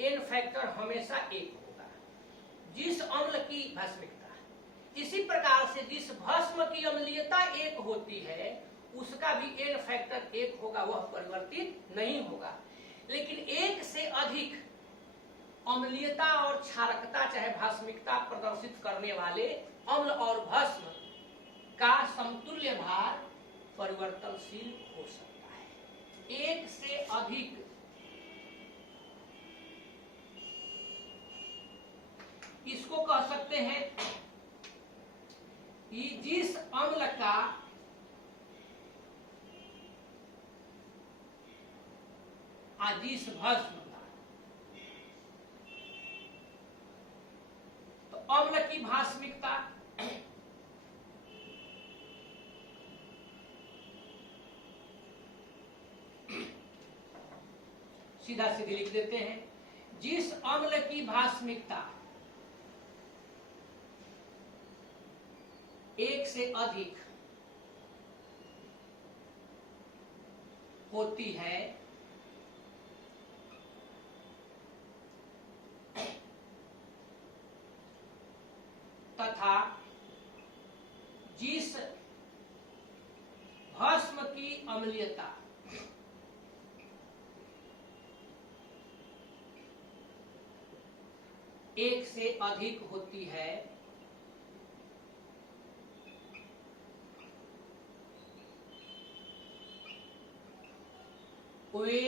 एन फैक्टर हमेशा 1 होगा, जिस अम्ल की भास्मिकता। इसी प्रकार से जिस भस्म की अम्लीयता 1 होती है उसका भी एन फैक्टर 1 होगा, वह परिवर्तित नहीं होगा। लेकिन 1 से अधिक अम्लीयता और क्षारकता चाहे भास्मिकता प्रदर्शित करने वाले अम्ल और भस्म का समतुल्य भार परिवर्तनशील हो सकता है। 1 से अधिक इसको कह सकते हैं कि जिस अम्ल का जिस भस्म का तो अम्ल की भास्मिकता सीधा सीधी लिख देते हैं, जिस अम्ल की भास्मिकता 1 से अधिक होती है तथा जिस भस्म की अम्लीयता 1 से अधिक होती है वे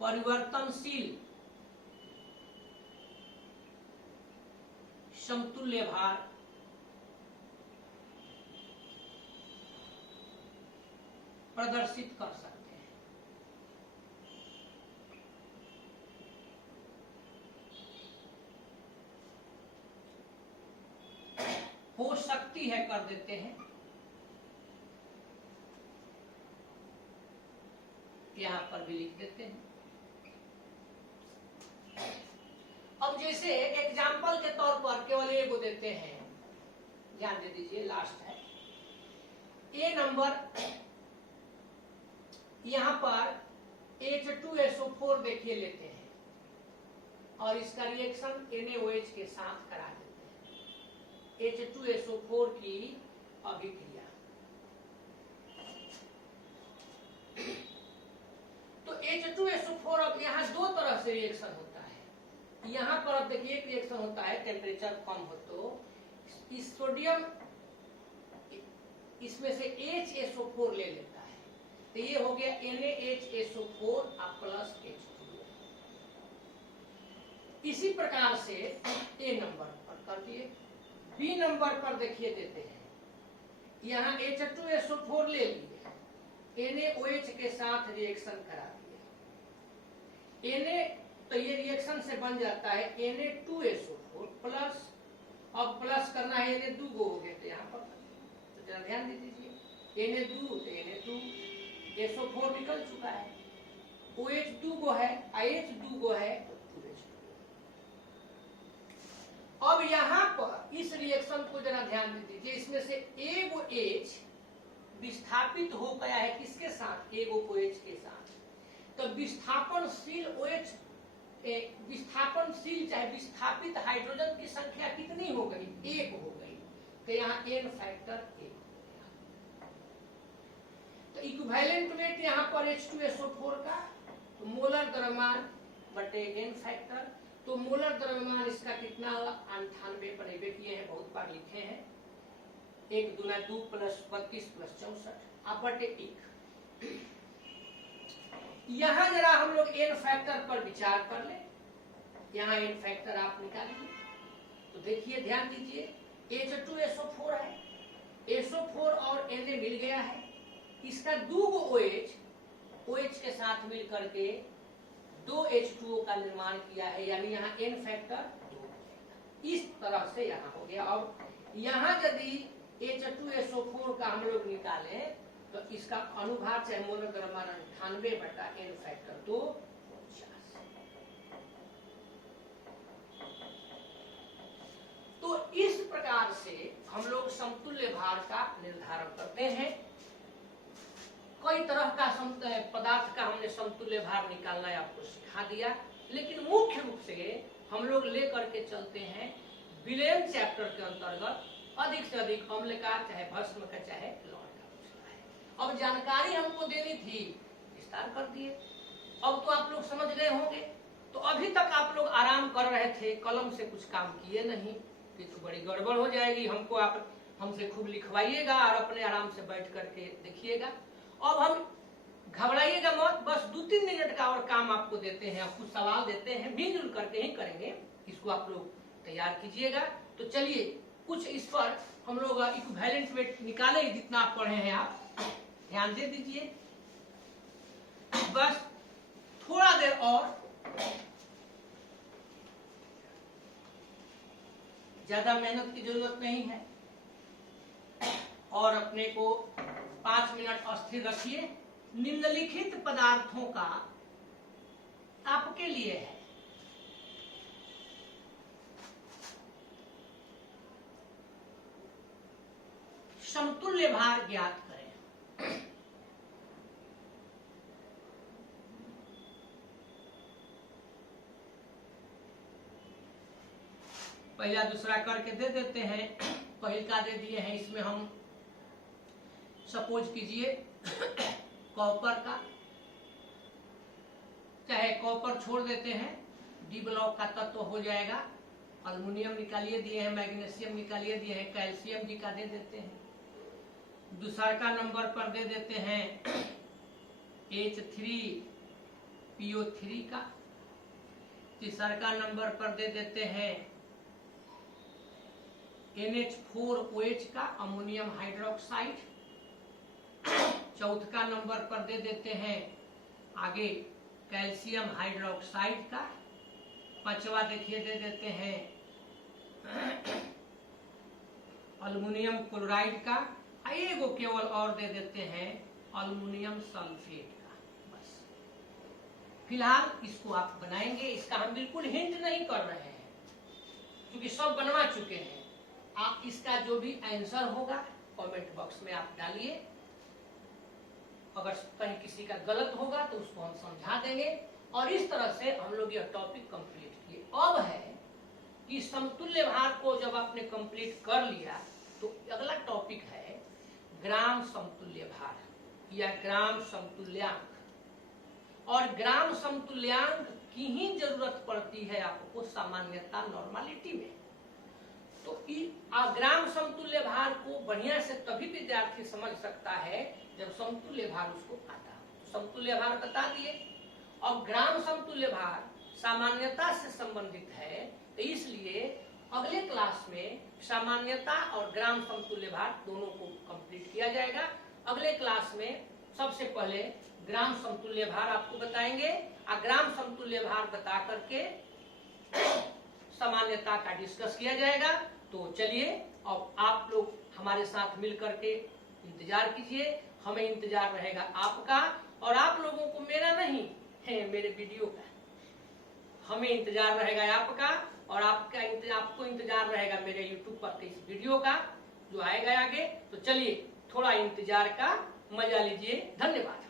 परिवर्तनशील समतुल्य भार प्रदर्शित कर सकते हैं। हो सकती है कर देते हैं, यहां पर भी लिख देते हैं। अब जैसे एग्जाम्पल के तौर पर केवल ए को देते हैं, ध्यान दे दीजिए, लास्ट है ए नंबर। यहां पर H2SO4 देखिए लेते हैं और इसका रिएक्शन NaOH के साथ करा देते हैं। H2SO4 की अभिक्रिया, तो H2SO4 अब यहाँ 2 तरह से रिएक्शन होता है। यहाँ पर अब देखिए एक रिएक्शन होता है टेम्परेचर कम हो तो इस सोडियम इसमें से HSO4 ले लेता है, तो ये हो गया NaHSO4 प्लस H2O। इसी प्रकार से ए नंबर पर कर दिए। बी नंबर पर देखिए देते हैं, यहाँ H2SO4 ले लिए, NaOH के साथ रिएक्शन करा दिए, तो ये रिएक्शन से बन जाता है Na2SO4 प्लस, अब प्लस करना है Na2 हो गया, तो यहाँ पर तो जरा ध्यान दे दीजिए, Na2 तो Na2 SO4 निकल चुका है, OH2 को है, H2 को है तो 2H2। अब यहाँ पर इस रिएक्शन को जरा ध्यान दे दीजिए, इसमें से एगो H विस्थापित हो गया है किसके साथ, एगो OH के साथ, तो विस्थापनशील OH विस्थापनशील चाहे विस्थापित हाइड्रोजन की संख्या कितनी हो गई, 1 हो गई, तो यहाँ एन फैक्टर 1 हो गया। तो इक्विवेलेंट वेट यहाँ पर H2SO4 का, तो मोलर द्रव्यमान बटे एन फैक्टर, तो मोलर द्रव्यमान इसका कितना होगा 98 पर किए हैं, बहुत बार लिखे हैं, 1 दूना 2 प्लस 32 प्लस 64 आप बटे 1। यहां जरा हम लोग एन फैक्टर पर विचार कर ले, यहाँ एन फैक्टर आप निकालिए, तो देखिए ध्यान दीजिए H2SO4 है, SO4 और Na मिल गया है, इसका 2 OH OH के साथ मिल करके 2 H2O का निर्माण किया है, यानी यहाँ N फैक्टर 2 इस तरह से यहाँ हो गया। अब यहाँ यदि H2SO4 का हम लोग निकालें तो इसका अनुभाग चाहे मोनोद्रव्यमान 98/N फैक्टर 2 50। तो इस प्रकार से हम लोग समतुल्य भार का निर्धारण करते हैं। कई तरह का पदार्थ का हमने समतुल्य भार निकालना आपको सिखा दिया, लेकिन मुख्य रूप से हम लोग लेकर के चलते हैं विलेन चैप्टर के अंतर्गत अधिक से अधिक अम्ल का, चाहे भस्म का, चाहे लवण का। अब जानकारी हमको देनी थी, विस्तार कर दिए। अब तो आप लोग समझ गए होंगे। तो अभी तक आप लोग आराम कर रहे थे, कलम से कुछ काम किए नहीं, कि तो बड़ी गड़बड़ हो जाएगी। हमको आप हमसे खूब लिखवाइएगा और अपने आराम से बैठ करके देखिएगा। अब हम घबराइएगा मत, बस 2-3 मिनट का और काम आपको देते हैं, कुछ सवाल देते हैं, मिलजुल करके ही करेंगे। इसको आप लोग तैयार कीजिएगा। तो चलिए कुछ इस पर हम लोग इक्विवेलेंट वेट निकाले, जितना आप पढ़े हैं आप ध्यान दे दीजिए। बस थोड़ा देर और, ज्यादा मेहनत की जरूरत नहीं है, और अपने को 5 मिनट अस्थिर रखिए। निम्नलिखित पदार्थों का आपके लिए है समतुल्य भार ज्ञात करें। पहला दूसरा करके दे देते हैं। पहल का दे दिए हैं, इसमें हम सपोज कीजिए कॉपर का, चाहे कॉपर छोड़ देते हैं, डी ब्लॉक का तत्व हो जाएगा। अल्युमिनियम निकालिए दिए हैं, मैग्नीशियम निकालिए दिए हैं, कैल्शियम जी का दे देते हैं। दूसरा का नंबर पर दे देते हैं H3PO3 का। तीसरा का नंबर पर दे देते हैं NH4OH का, अमोनियम हाइड्रोक्साइड। चौथा नंबर पर दे देते हैं आगे कैल्शियम हाइड्रोक्साइड का। पांचवा देखिए दे देते हैं अल्युमिनियम क्लोराइड का। एगो केवल और दे देते हैं अल्युमिनियम सल्फेट का। बस फिलहाल इसको आप बनाएंगे, इसका हम बिल्कुल हिंट नहीं कर रहे हैं क्योंकि सब बनवा चुके हैं। आप इसका जो भी आंसर होगा कमेंट बॉक्स में आप डालिए। अगर कहीं किसी का गलत होगा तो उसको हम समझा देंगे। और इस तरह से हम लोग यह टॉपिक कंप्लीट किए। अब है कि समतुल्य भार को जब आपने कंप्लीट कर लिया तो अगला टॉपिक है ग्राम समतुल्य भार या ग्राम समतुल्यांक। और ग्राम समतुल्यांक की ही जरूरत पड़ती है आपको सामान्यता नॉर्मलिटी में। तो ग्राम समतुल्य भार को बढ़िया से तभी विद्यार्थी समझ सकता है जब समतुल्य भार उसको आता है। तो समतुल्य भार बता दिए। अब ग्राम समतुल्य भार सामान्यता से संबंधित है, तो इसलिए अगले क्लास में सामान्यता और ग्राम समतुल्य भार दोनों को कंप्लीट किया जाएगा। अगले क्लास में सबसे पहले ग्राम समतुल्य भार आपको बताएंगे और ग्राम समतुल्य भार बता करके सामान्यता का डिस्कस किया जाएगा। तो चलिए अब आप लोग हमारे साथ मिल करके इंतजार कीजिए। हमें इंतजार रहेगा आपका, और आप लोगों को मेरा नहीं है, मेरे वीडियो का। हमें इंतजार रहेगा आपका, और आपको इंतजार रहेगा मेरे YouTube पर के इस वीडियो का जो आएगा आगे। तो चलिए थोड़ा इंतजार का मजा लीजिए। धन्यवाद।